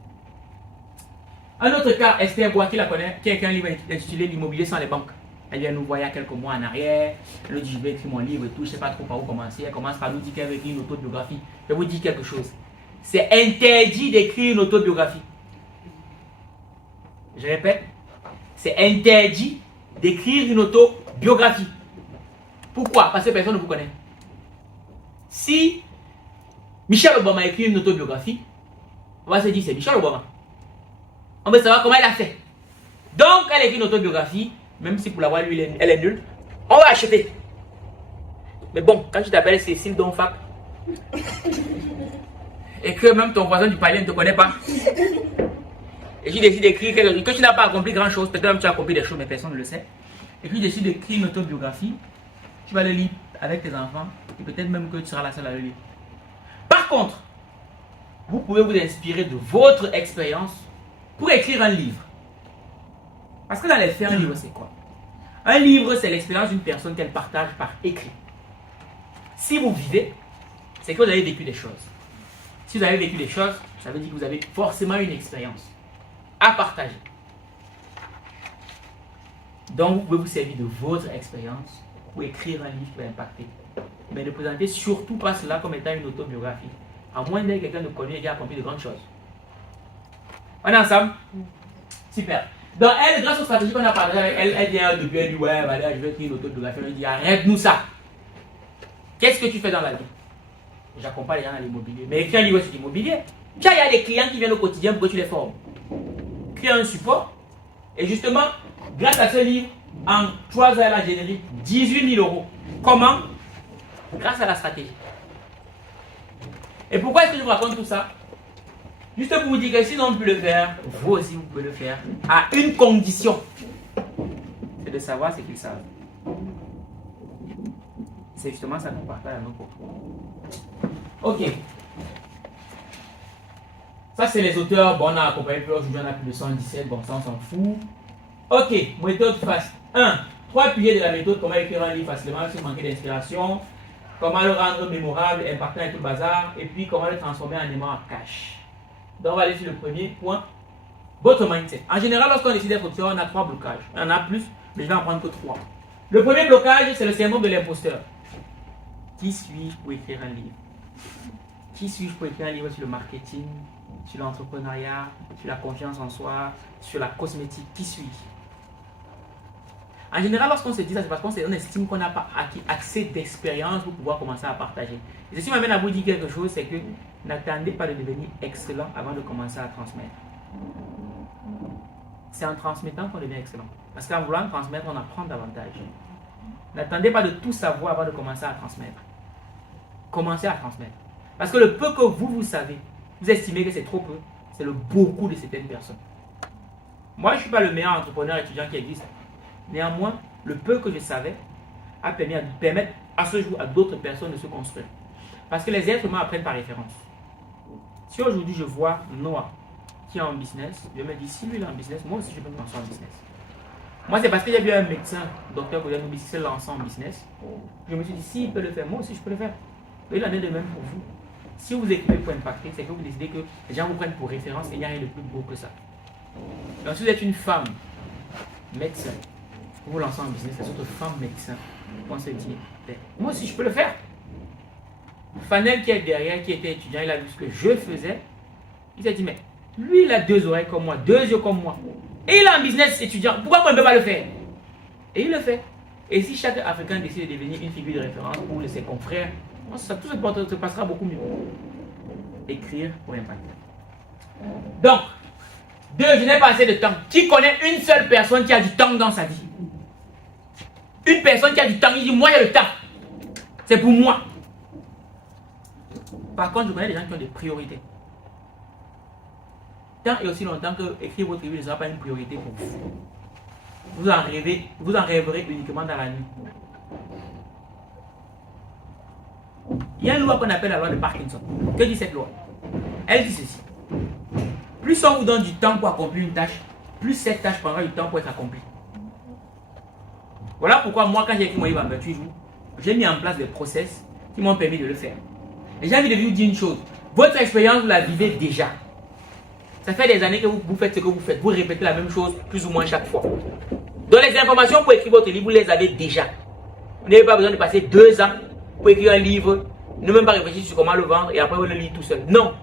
Un autre cas, Esther Bois, qui la connaît, qui a écrit un livre intitulé L'immobilier sans les banques. Elle vient nous voir il y a quelques mois en arrière. Elle nous dit je vais écrire mon livre et tout, je ne sais pas trop par où commencer. Elle commence par nous dire qu'elle veut écrire une autobiographie. Je vais vous dire quelque chose. C'est interdit d'écrire une autobiographie. Je répète, c'est interdit d'écrire une autobiographie. Pourquoi? Parce que personne ne vous connaît. Si Michelle Obama a écrit une autobiographie, on va se dire c'est Michelle Obama. On veut savoir comment elle a fait. Donc elle a écrit une autobiographie, même si pour l'avoir lu elle est nulle, on va acheter. Mais bon, quand tu t'appelles Cécile Donfac et que même ton voisin du palier ne te connaît pas, et tu décides d'écrire quelque chose, que tu n'as pas accompli grand chose, peut-être même tu as accompli des choses mais personne ne le sait, et que tu décides d'écrire une autobiographie, tu vas le lire avec tes enfants et peut-être même que tu seras la seule à le lire. Par contre, vous pouvez vous inspirer de votre expérience pour écrire un livre. Parce que dans les faits, un livre c'est quoi? Un livre c'est l'expérience d'une personne qu'elle partage par écrit. Si vous vivez, c'est que vous avez vécu des choses. Si vous avez vécu des choses, ça veut dire que vous avez forcément une expérience à partager. Donc vous pouvez vous servir de votre expérience pour écrire un livre qui va impacter. Mais ne présentez surtout pas cela comme étant une autobiographie. À moins d'être quelqu'un de connu et qui a accompli de grandes choses. On est ensemble? Super. Donc elle, grâce aux stratégies qu'on a parlé avec elle, elle vient depuis, elle dit ouais, voilà, je vais écrire une autobiographie. Elle dit arrête-nous ça. Qu'est-ce que tu fais dans la vie? J'accompagne les gens dans l'immobilier. Mais écrire un livre sur l'immobilier. Tiens, il y a des clients qui viennent au quotidien pour que tu les formes. Crée un support. Et justement, grâce à ce livre, en 3 heures, elle a généré 18 000 euros. Comment? grâce à la stratégie. Et pourquoi est-ce que je vous raconte tout ça? Juste pour vous dire que si on peut le faire, vous aussi vous pouvez le faire, à une condition. C'est de savoir ce qu'ils savent. C'est justement ça qu'on partage à nos cours. Ok. Ça, c'est les auteurs. Bon, on a accompagné plus aujourd'hui, on a plus de 117. Bon, ça, on s'en fout. Ok, méthode fast. 1. 3 piliers de la méthode. Comment écrire un livre facilement si vous manquez d'inspiration. Comment le rendre mémorable, impactant et tout le bazar. Et puis, comment le transformer en aimant en cash. Donc, on va aller sur le premier point. Votre mindset. En général, lorsqu'on décide d'être auteur, on a 3 blocages. Il y en a plus, mais je vais en prendre que 3. Le premier blocage, c'est le syndrome de l'imposteur. Qui suis-je pour écrire un livre? Qui suis-je pour écrire un livre sur le marketing, sur l'entrepreneuriat, sur la confiance en soi, sur la cosmétique? Qui suis-je? En général, lorsqu'on se dit ça, c'est parce qu'on estime qu'on n'a pas acquis assez d'expérience pour pouvoir commencer à partager. Et ceci m'amène à vous dire quelque chose, c'est que n'attendez pas de devenir excellent avant de commencer à transmettre. C'est en transmettant qu'on devient excellent. Parce qu'en voulant transmettre, on apprend davantage. N'attendez pas de tout savoir avant de commencer à transmettre. Commencez à transmettre. Parce que le peu que vous savez, vous estimez que c'est trop peu, c'est le beaucoup de certaines personnes. Moi, je ne suis pas le meilleur entrepreneur étudiant qui existe. Néanmoins, le peu que je savais a permis à ce jour à d'autres personnes de se construire. Parce que les êtres humains apprennent par référence. Si aujourd'hui je vois Noah qui est en business, je me dis si lui il est en business, moi aussi je peux me lancer en business. Moi c'est parce qu'il y a eu un médecin, docteur Koudanobi, qui s'est lancé en business. Je me suis dit s'il peut le faire, moi aussi je peux le faire. Et il en est de même pour vous. Si vous écrivez pour impacter, c'est que vous décidez que les gens vous prennent pour référence et il n'y a rien de plus beau que ça. Donc si vous êtes une femme médecin, vous vous lancez en business, les autres femmes médecins vont se dire moi aussi je peux le faire. Fanel qui est derrière, qui était étudiant, il a vu ce que je faisais. Il s'est dit mais lui il a 2 oreilles comme moi, 2 yeux comme moi. Et il est en business étudiant, pourquoi moi je ne peux pas le faire? Et il le fait. Et si chaque Africain décide de devenir une figure de référence pour ses confrères, ça, tout se passera beaucoup mieux. Écrire pour impacter. Donc, 2, je n'ai pas assez de temps. Qui connaît une seule personne qui a du temps dans sa vie? Une personne qui a du temps, il dit moi j'ai le temps. C'est pour moi. Par contre, je connais des gens qui ont des priorités. Tant et aussi longtemps que écrire votre livre ne sera pas une priorité pour vous. Vous en rêverez uniquement dans la nuit. Il y a une loi qu'on appelle la loi de Parkinson. Que dit cette loi? Elle dit ceci. Plus on vous donne du temps pour accomplir une tâche, plus cette tâche prendra du temps pour être accomplie. Voilà pourquoi moi, quand j'ai écrit mon livre en 28 jours, j'ai mis en place des process qui m'ont permis de le faire. Et j'ai envie de vous dire une chose. Votre expérience, vous la vivez déjà. Ça fait des années que vous faites ce que vous faites. Vous répétez la même chose plus ou moins chaque fois. Donc les informations pour écrire votre livre, vous les avez déjà. Vous n'avez pas besoin de passer 2 ans pour écrire un livre, ne même pas réfléchir sur comment le vendre et après vous le lire tout seul. Non.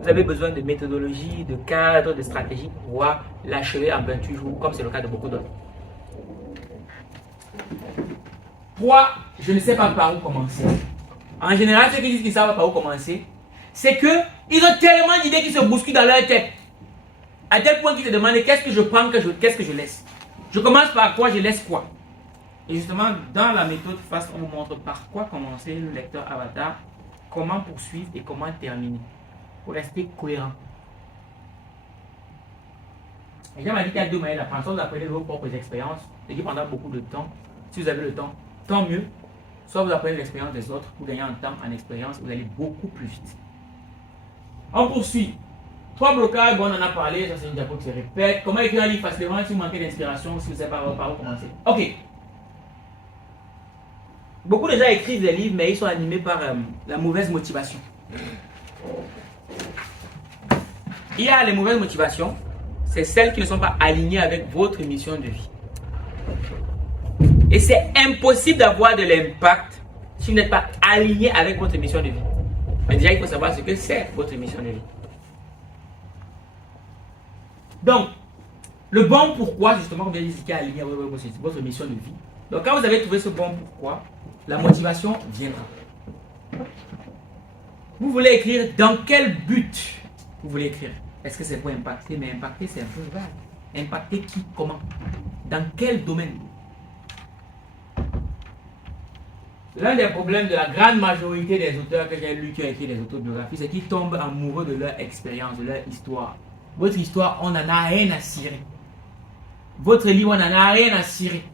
Vous avez besoin de méthodologie, de cadre, de stratégie pour pouvoir l'achever en 28 jours, comme c'est le cas de beaucoup d'autres. 3. Je ne sais pas par où commencer. En général, ceux qui disent qu'ils ne savent pas par où commencer, c'est qu'ils ont tellement d'idées qui se bousculent dans leur tête. À tel point qu'ils se demandent qu'est-ce que je prends, qu'est-ce que je laisse. Je commence par quoi, je laisse quoi. Et justement, dans la méthode FAST, on vous montre par quoi commencer le lecteur avatar, comment poursuivre et comment terminer. Pour rester cohérent. Et j'ai dit qu'il y a 2 moyens d'apprendre. Soit vous apprenez vos propres expériences, ce qui prendra beaucoup de temps. Si vous avez le temps, tant mieux. Soit vous apprenez l'expérience des autres, vous gagnez en temps, en expérience, vous allez beaucoup plus vite. On poursuit. 3 blocages, bon, on en a parlé, ça c'est une diapo qui se répète. Comment écrire un livre facilement si vous manquez d'inspiration, si vous ne savez pas par où commencer. Ok. Beaucoup de gens écrivent des livres, mais ils sont animés par la mauvaise motivation. Il y a les mauvaises motivations, c'est celles qui ne sont pas alignées avec votre mission de vie. Et c'est impossible d'avoir de l'impact si vous n'êtes pas aligné avec votre mission de vie. Mais déjà, il faut savoir ce que c'est votre mission de vie. Donc, le bon pourquoi, justement, comme je l'ai dit, c'est aligné avec votre mission de vie. Donc, quand vous avez trouvé ce bon pourquoi, la motivation viendra. Vous voulez écrire dans quel but vous voulez écrire? Est-ce que c'est pour impacter? Mais impacter, c'est un peu vague. Impacter qui? Comment? Dans quel domaine? L'un des problèmes de la grande majorité des auteurs que j'ai lus qui ont écrit des autobiographies, c'est qu'ils tombent amoureux de leur expérience, de leur histoire. Votre histoire, on n'en a rien à cirer. Votre livre, on n'en a rien à cirer.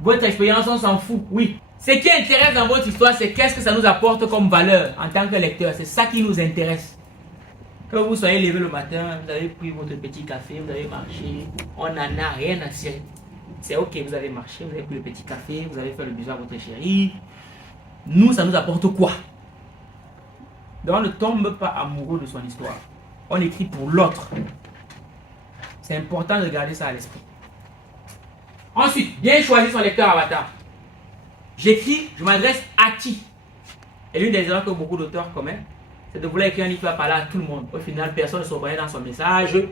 Votre expérience, on s'en fout, oui. Ce qui intéresse dans votre histoire, c'est qu'est-ce que ça nous apporte comme valeur en tant que lecteur. C'est ça qui nous intéresse. Quand vous soyez levé le matin, vous avez pris votre petit café, vous avez marché, on n'en a rien à cirer. C'est ok, vous avez marché, vous avez pris le petit café, vous avez fait le bisou à votre chérie. Nous, ça nous apporte quoi? Donc, on ne tombe pas amoureux de son histoire. On écrit pour l'autre. C'est important de garder ça à l'esprit. Ensuite, bien choisir son lecteur avatar. J'écris, je m'adresse à qui? Et l'une des erreurs que beaucoup d'auteurs commettent, c'est de vouloir écrire un livre qui va parler à tout le monde. Au final, personne ne se reconnaît dans son message.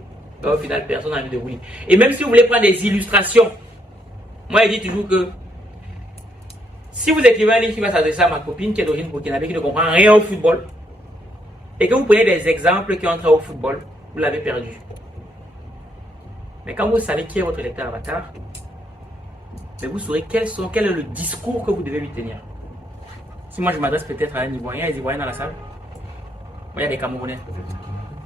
Au final, personne n'a envie de vous lire. Et même si vous voulez prendre des illustrations, moi, je dis toujours que si vous écrivez un livre qui va s'adresser à ma copine qui est d'origine burkinabé, qui ne comprend rien au football, et que vous prenez des exemples qui ont trait au football, vous l'avez perdu. Mais quand vous savez qui est votre lecteur avatar, vous saurez quel est le discours que vous devez lui tenir. Si moi je m'adresse peut-être à un Ivoirien, il y a des Ivoiriens dans la salle. Moi, il y a des Camerounais.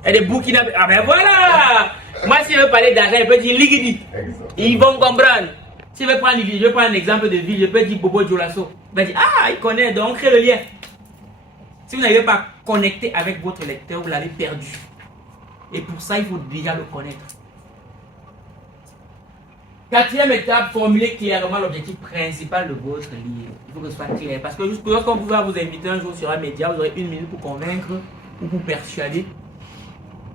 Il y a des Burkinabés. Ah ben voilà! Moi, si je veux parler d'argent, je peux dire Ligidi. Ils vont comprendre. Si je veux prendre Ligidi, je vais prendre un exemple de ville, je peux dire Bobo Dioulasso. Il va dire, ah, il connaît, donc on crée le lien. Si vous n'arrivez pas à connecter avec votre lecteur, vous l'avez perdu. Et pour ça, il faut déjà le connaître. Quatrième étape, formuler clairement l'objectif principal de votre livre. Il faut que ce soit clair. Parce que lorsqu'on va vous inviter un jour sur un média, vous aurez 1 minute pour convaincre ou pour persuader.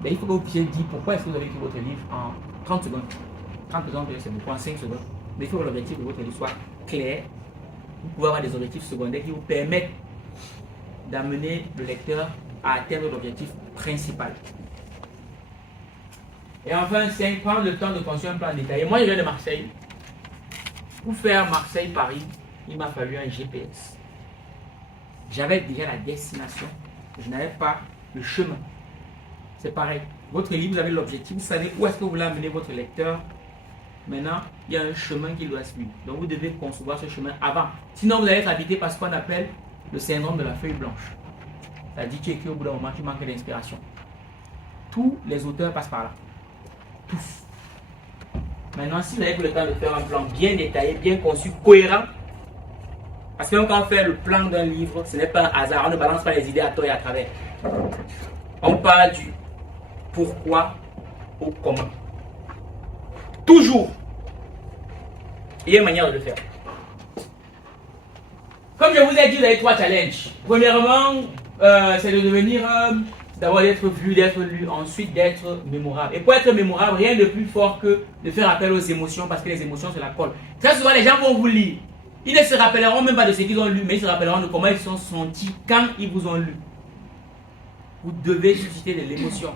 Mais il faut que vous puissiez dire pourquoi est-ce que vous avez écrit votre livre en 30 secondes. 30 secondes, c'est beaucoup, en 5 secondes. Mais il faut que l'objectif de votre livre soit clair. Vous pouvez avoir des objectifs secondaires qui vous permettent d'amener le lecteur à atteindre l'objectif principal. Et enfin, 5, prendre le temps de construire un plan détaillé. Moi, je viens de Marseille. Pour faire Marseille-Paris, il m'a fallu un GPS. J'avais déjà la destination. Je n'avais pas le chemin. C'est pareil. Votre livre, vous avez l'objectif. Vous savez où est-ce que vous voulez amener votre lecteur. Maintenant, il y a un chemin qu'il doit suivre. Donc, vous devez concevoir ce chemin avant. Sinon, vous allez être habité par ce qu'on appelle le syndrome de la feuille blanche. C'est-à-dire que tu écris au bout d'un moment, tu manques d'inspiration. Tous les auteurs passent par là. Tous. Maintenant, si vous avez le temps de faire un plan bien détaillé, bien conçu, cohérent, parce que même quand on fait le plan d'un livre, ce n'est pas un hasard, on ne balance pas les idées à tort et à travers. On parle du pourquoi au comment. Toujours. Il y a une manière de le faire. Comme je vous ai dit, vous avez 3 challenges. Premièrement, c'est de devenir... D'abord d'être vu, d'être lu, ensuite d'être mémorable. Et pour être mémorable, rien de plus fort que de faire appel aux émotions, parce que les émotions se la collent. Très souvent, les gens vont vous lire. Ils ne se rappelleront même pas de ce qu'ils ont lu, mais ils se rappelleront de comment ils se sont sentis quand ils vous ont lu. Vous devez susciter de l'émotion.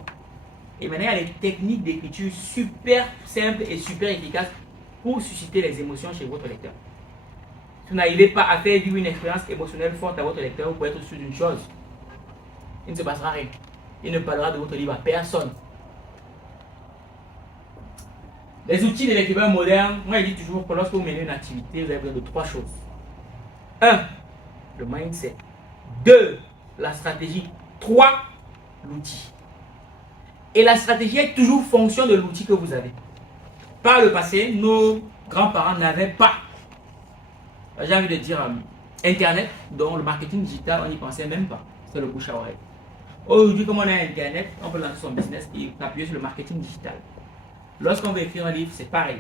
Et maintenant, il y a des techniques d'écriture super simples et super efficaces pour susciter les émotions chez votre lecteur. Si vous n'arrivez pas à faire vivre une expérience émotionnelle forte à votre lecteur, vous pouvez être sûr d'une chose. Il ne se passera rien. Il ne parlera de votre livre à personne. Les outils de l'écrivain moderne, moi je dis toujours que lorsque vous menez une activité, vous avez besoin de 3 choses. 1. Le mindset. 2. La stratégie. 3. L'outil. Et la stratégie est toujours fonction de l'outil que vous avez. Par le passé, nos grands-parents n'avaient pas, j'ai envie de dire, Internet, dont le marketing digital, on n'y pensait même pas. C'est le bouche à oreille. Aujourd'hui, comme on a Internet, on peut lancer son business et appuyer sur le marketing digital. Lorsqu'on veut écrire un livre, c'est pareil.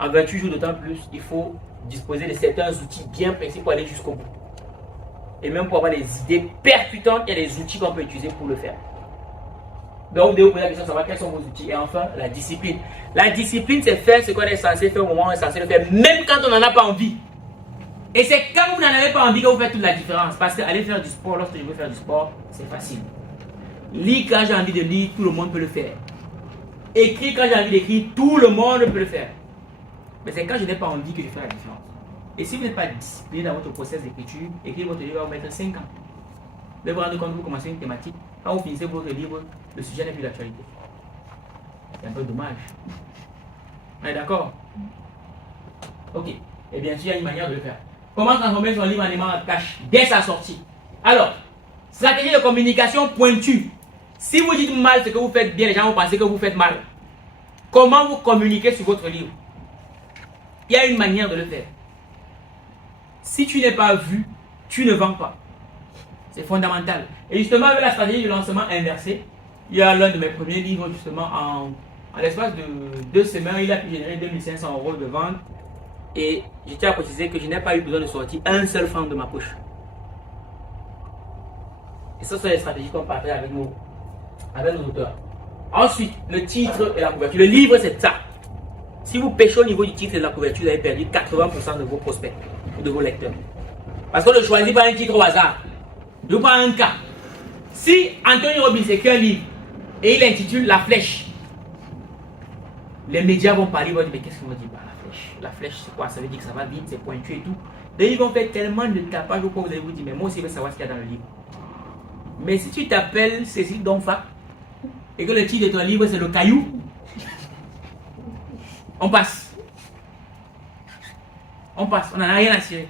En 28 jours de temps plus, il faut disposer de certains outils bien précis pour aller jusqu'au bout. Et même pour avoir des idées percutantes, il y a des outils qu'on peut utiliser pour le faire. Donc, vous devez vous poser la question de savoir quels sont vos outils. Et enfin, la discipline. La discipline, c'est faire ce qu'on est censé faire au moment où on est censé le faire, même quand on n'en a pas envie. Et c'est quand vous n'en avez pas envie que vous faites toute la différence. Parce qu'aller faire du sport, lorsque je veux faire du sport, c'est facile. Lire quand j'ai envie de lire, tout le monde peut le faire. Écrire quand j'ai envie d'écrire, tout le monde peut le faire. Mais c'est quand je n'ai pas envie que je fais la différence. Et si vous n'êtes pas discipliné dans votre process d'écriture, écrire votre livre va vous mettre 5 ans. Vous allez vous rendre compte que vous commencez une thématique. Quand vous finissez votre livre, le sujet n'est plus d'actualité. C'est un peu dommage. On est d'accord? Ok. Et bien sûr, il y a une manière de le faire. Comment transformer son livre en aimant cash dès sa sortie. Alors, stratégie de communication pointue. Si vous dites mal ce que vous faites bien, les gens vont penser que vous faites mal. Comment vous communiquez sur votre livre? Il y a une manière de le faire. Si tu n'es pas vu, tu ne vends pas. C'est fondamental. Et justement, avec la stratégie du lancement inversé, il y a l'un de mes premiers livres, justement, en l'espace de 2 semaines, il a pu générer 2500 € de vente. Et je tiens à préciser que je n'ai pas eu besoin de sortir un seul franc de ma poche. Et ça, c'est les stratégies qu'on partage avec nos auteurs. Ensuite, le titre et la couverture. Le livre, c'est ça. Si vous pêchez au niveau du titre et de la couverture, vous avez perdu 80% de vos prospects ou de vos lecteurs. Parce qu'on ne choisit pas un titre au hasard. Je vous prends un cas. Si Anthony Robbins écrit un livre et il intitule La Flèche, les médias vont parler, ils vont dire, mais qu'est-ce qu'ils vont dire? Bah, la flèche. La flèche, c'est quoi? Ça veut dire que ça va vite, c'est pointu et tout. Donc, ils vont faire tellement de tapage au point où vous allez vous dire, mais moi aussi, je veux savoir ce qu'il y a dans le livre. Mais si tu t'appelles Cécile Donfa et que le titre de ton livre, c'est Le Caillou, on passe. On passe, on n'en a rien à cirer.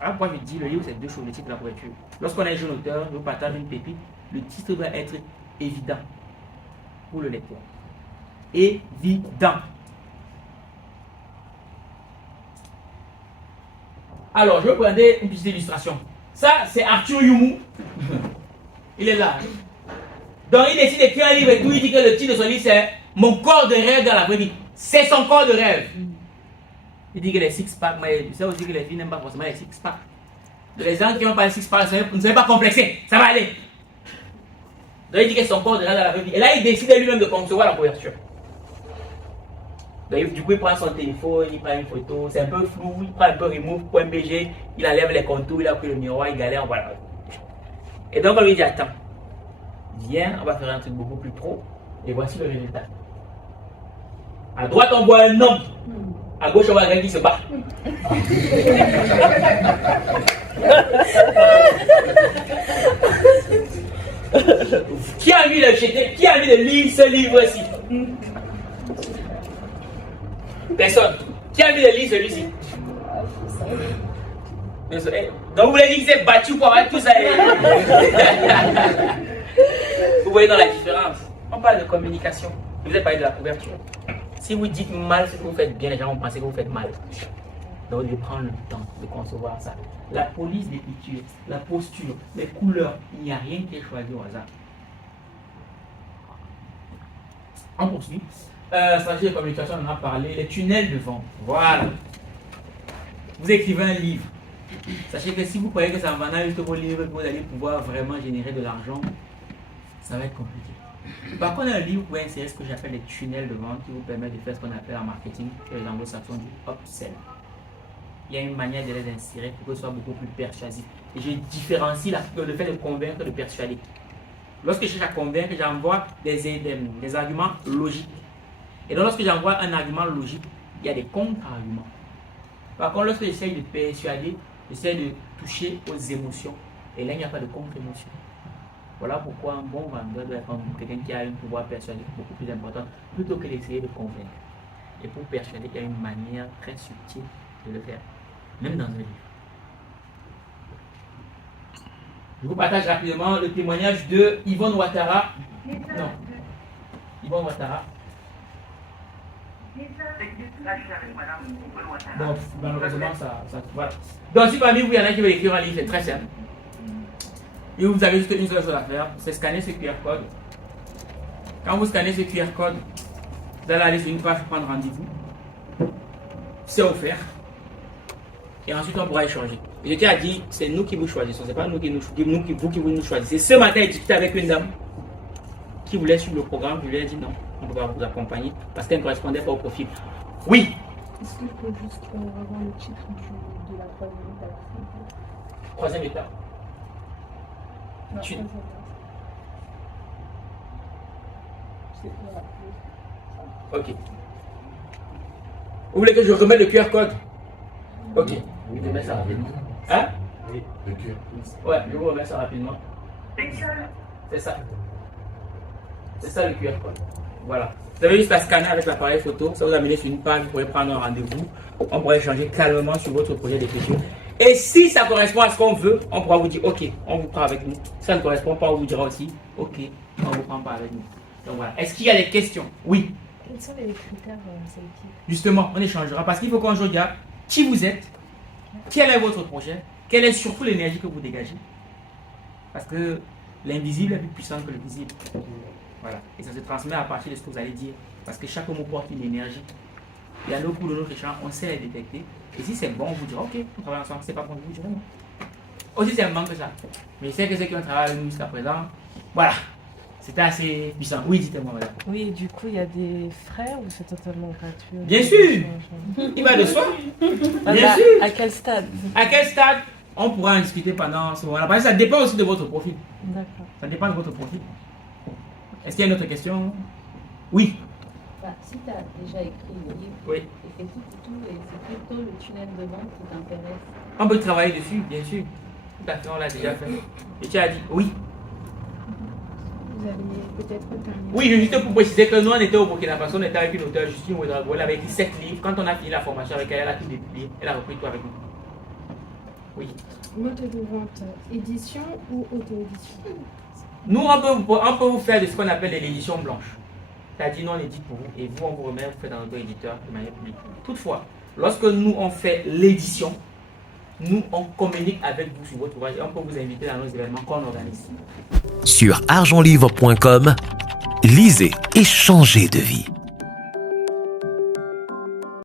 Alors, moi, je dis, le livre, c'est 2 choses, le titre et la couverture. Lorsqu'on est un jeune auteur, je vous partage une pépite, le titre doit être évident pour le lecteur. Évident. Alors, je vais vous présenter une petite illustration. Ça, c'est Arthur Youmou. Il est là. Donc, il décide d'écrire un livre et tout. Il dit que le titre de son livre, c'est Mon corps de rêve dans la vraie vie. C'est son corps de rêve. Il dit que les six-packs, mais tu sais aussi que les filles n'aiment pas forcément les six-packs. Les gens qui n'ont pas les six-packs, ne soyez pas complexés. Ça va aller. Donc, il dit que c'est son corps de rêve dans la vraie vie. Et là, il décide lui-même de concevoir la couverture. Donc, du coup, il prend son téléphone, il prend une photo, c'est un peu flou, il prend un peu remove.bg, il enlève les contours, il a pris le miroir, il galère, voilà. Et donc, on lui dit, attends, viens, on va faire un truc beaucoup plus pro, et voici le résultat. À droite, on voit un homme, à gauche, on voit quelqu'un qui se bat. Qui a envie de jeter, qui a envie de lire ce livre-ci? Personne. Qui a envie de lire celui-ci? Donc vous voulez dire qu'il s'est battu pour avoir tout ça? Vous voyez dans la différence. On parle de communication. Vous avez parlé de la couverture. Si vous dites mal ce que vous faites bien, les gens vont penser que vous faites mal. Donc je prends le temps de concevoir ça. La police d'écriture, la posture, les couleurs, il n'y a rien qui est choisi au hasard. On poursuit. Stratégie de communication, on en a parlé. Les tunnels de vente. Voilà. Vous écrivez un livre. Sachez que si vous croyez que c'est en vendant juste vos livres que vous allez pouvoir vraiment générer de l'argent, ça va être compliqué. Par contre, un livre, vous pouvez insérer ce que j'appelle les tunnels de vente qui vous permettent de faire ce qu'on appelle en marketing, que les anglo-saxons du upsell. Il y a une manière de les insérer pour que ce soit beaucoup plus persuasif. Et je différencie le fait de convaincre de persuader. Lorsque je cherche à convaincre, j'envoie des arguments logiques. Et donc, lorsque j'envoie un argument logique, il y a des contre-arguments. Par contre, lorsque j'essaie de persuader, j'essaie de toucher aux émotions. Et là, il n'y a pas de contre-émotion. Voilà pourquoi un bon vendeur doit être quelqu'un qui a un pouvoir persuasif beaucoup plus important, plutôt que d'essayer de convaincre. Et pour persuader, il y a une manière très subtile de le faire, même dans un livre. Je vous partage rapidement le témoignage de Yvonne Ouattara. Non. Yvonne Ouattara. Donc, malheureusement, ça voilà. Donc, si parmi vous, il y en a qui veulent écrire un livre, c'est très simple. Et vous avez juste une seule chose à faire, c'est scanner ce QR code. Quand vous scannez ce QR code, vous allez aller sur une page pour prendre rendez-vous. C'est offert. Et ensuite, on pourra échanger. Je tiens à dire, c'est nous qui vous choisissons, c'est pas nous qui vous nous choisissez. Ce matin, j'ai discuté avec une dame qui voulait suivre le programme. Je lui ai dit non, on ne peut pas vous accompagner parce qu'elle ne correspondait pas au profil. Oui. Est-ce que je peux juste avoir le titre de la troisième étape? Troisième étape. Tu... Ok. Vous voulez que je remette le QR code? Ok. Je remets ça rapidement. Hein? Oui, le QR. Ouais, je vous remets ça rapidement. C'est ça. C'est ça le QR code. Voilà. Vous avez juste à scanner avec l'appareil photo. Ça vous amène sur une page. Vous pourrez prendre un rendez-vous. On pourrait échanger calmement sur votre projet d'écriture. Et si ça correspond à ce qu'on veut, on pourra vous dire ok, on vous prend avec nous. Si ça ne correspond pas, on vous dira aussi ok, on ne vous prend pas avec nous. Donc voilà. Est-ce qu'il y a des questions? Oui. Quels sont les critères sélectifs? Justement, on échangera parce qu'il faut qu'on regarde qui vous êtes, quel est votre projet, quelle est surtout l'énergie que vous dégagez. Parce que l'invisible est plus puissant que le visible. Voilà. Et ça se transmet à partir de ce que vous allez dire. Parce que chaque mot porte une énergie. Et à nos cours de notre échange, on sait les détecter. Et si c'est bon, on vous dira ok, on travaille ensemble. C'est pas bon, vous direz non. Aussi simplement que ça. Mais je sais que ceux qui ont travaillé avec nous jusqu'à présent, voilà. C'était assez puissant. Oui, dites-moi, madame. Oui, du coup, il y a des frais ou c'est totalement gratuit? Bien sûr. Il va de soi. Bien sûr. À quel stade? À quel stade on pourra en discuter pendant ce moment-là. Parce que ça dépend aussi de votre profil. D'accord. Ça dépend de votre profil. Est-ce qu'il y a une autre question? Oui. Bah, si tu as déjà écrit le livre, Oui. et c'est c'est plutôt le tunnel de vente qui t'intéresse. On peut travailler dessus, bien sûr. Tout à fait, on l'a déjà fait. Et tu as dit oui. Vous allez peut-être terminer. Oui, juste pour préciser que nous, on était au Burkina Faso, on était avec une auteure, Justine Ouedraogo, elle avait écrit 7 livres. Quand on a fini la formation avec elle, elle a tout dépublié. Elle a repris tout avec nous. Oui. Mode de vente, édition ou auto-édition? Nous, on peut vous faire de ce qu'on appelle l'édition blanche. C'est-à-dire, nous, on édite pour vous et vous, on vous remet, vous faites dans notre éditeur de manière publique. Toutefois, lorsque nous, on fait l'édition, nous, on communique avec vous sur votre ouvrage et on peut vous inviter dans nos événements qu'on organise. Sur argentlivre.com, lisez et changez de vie.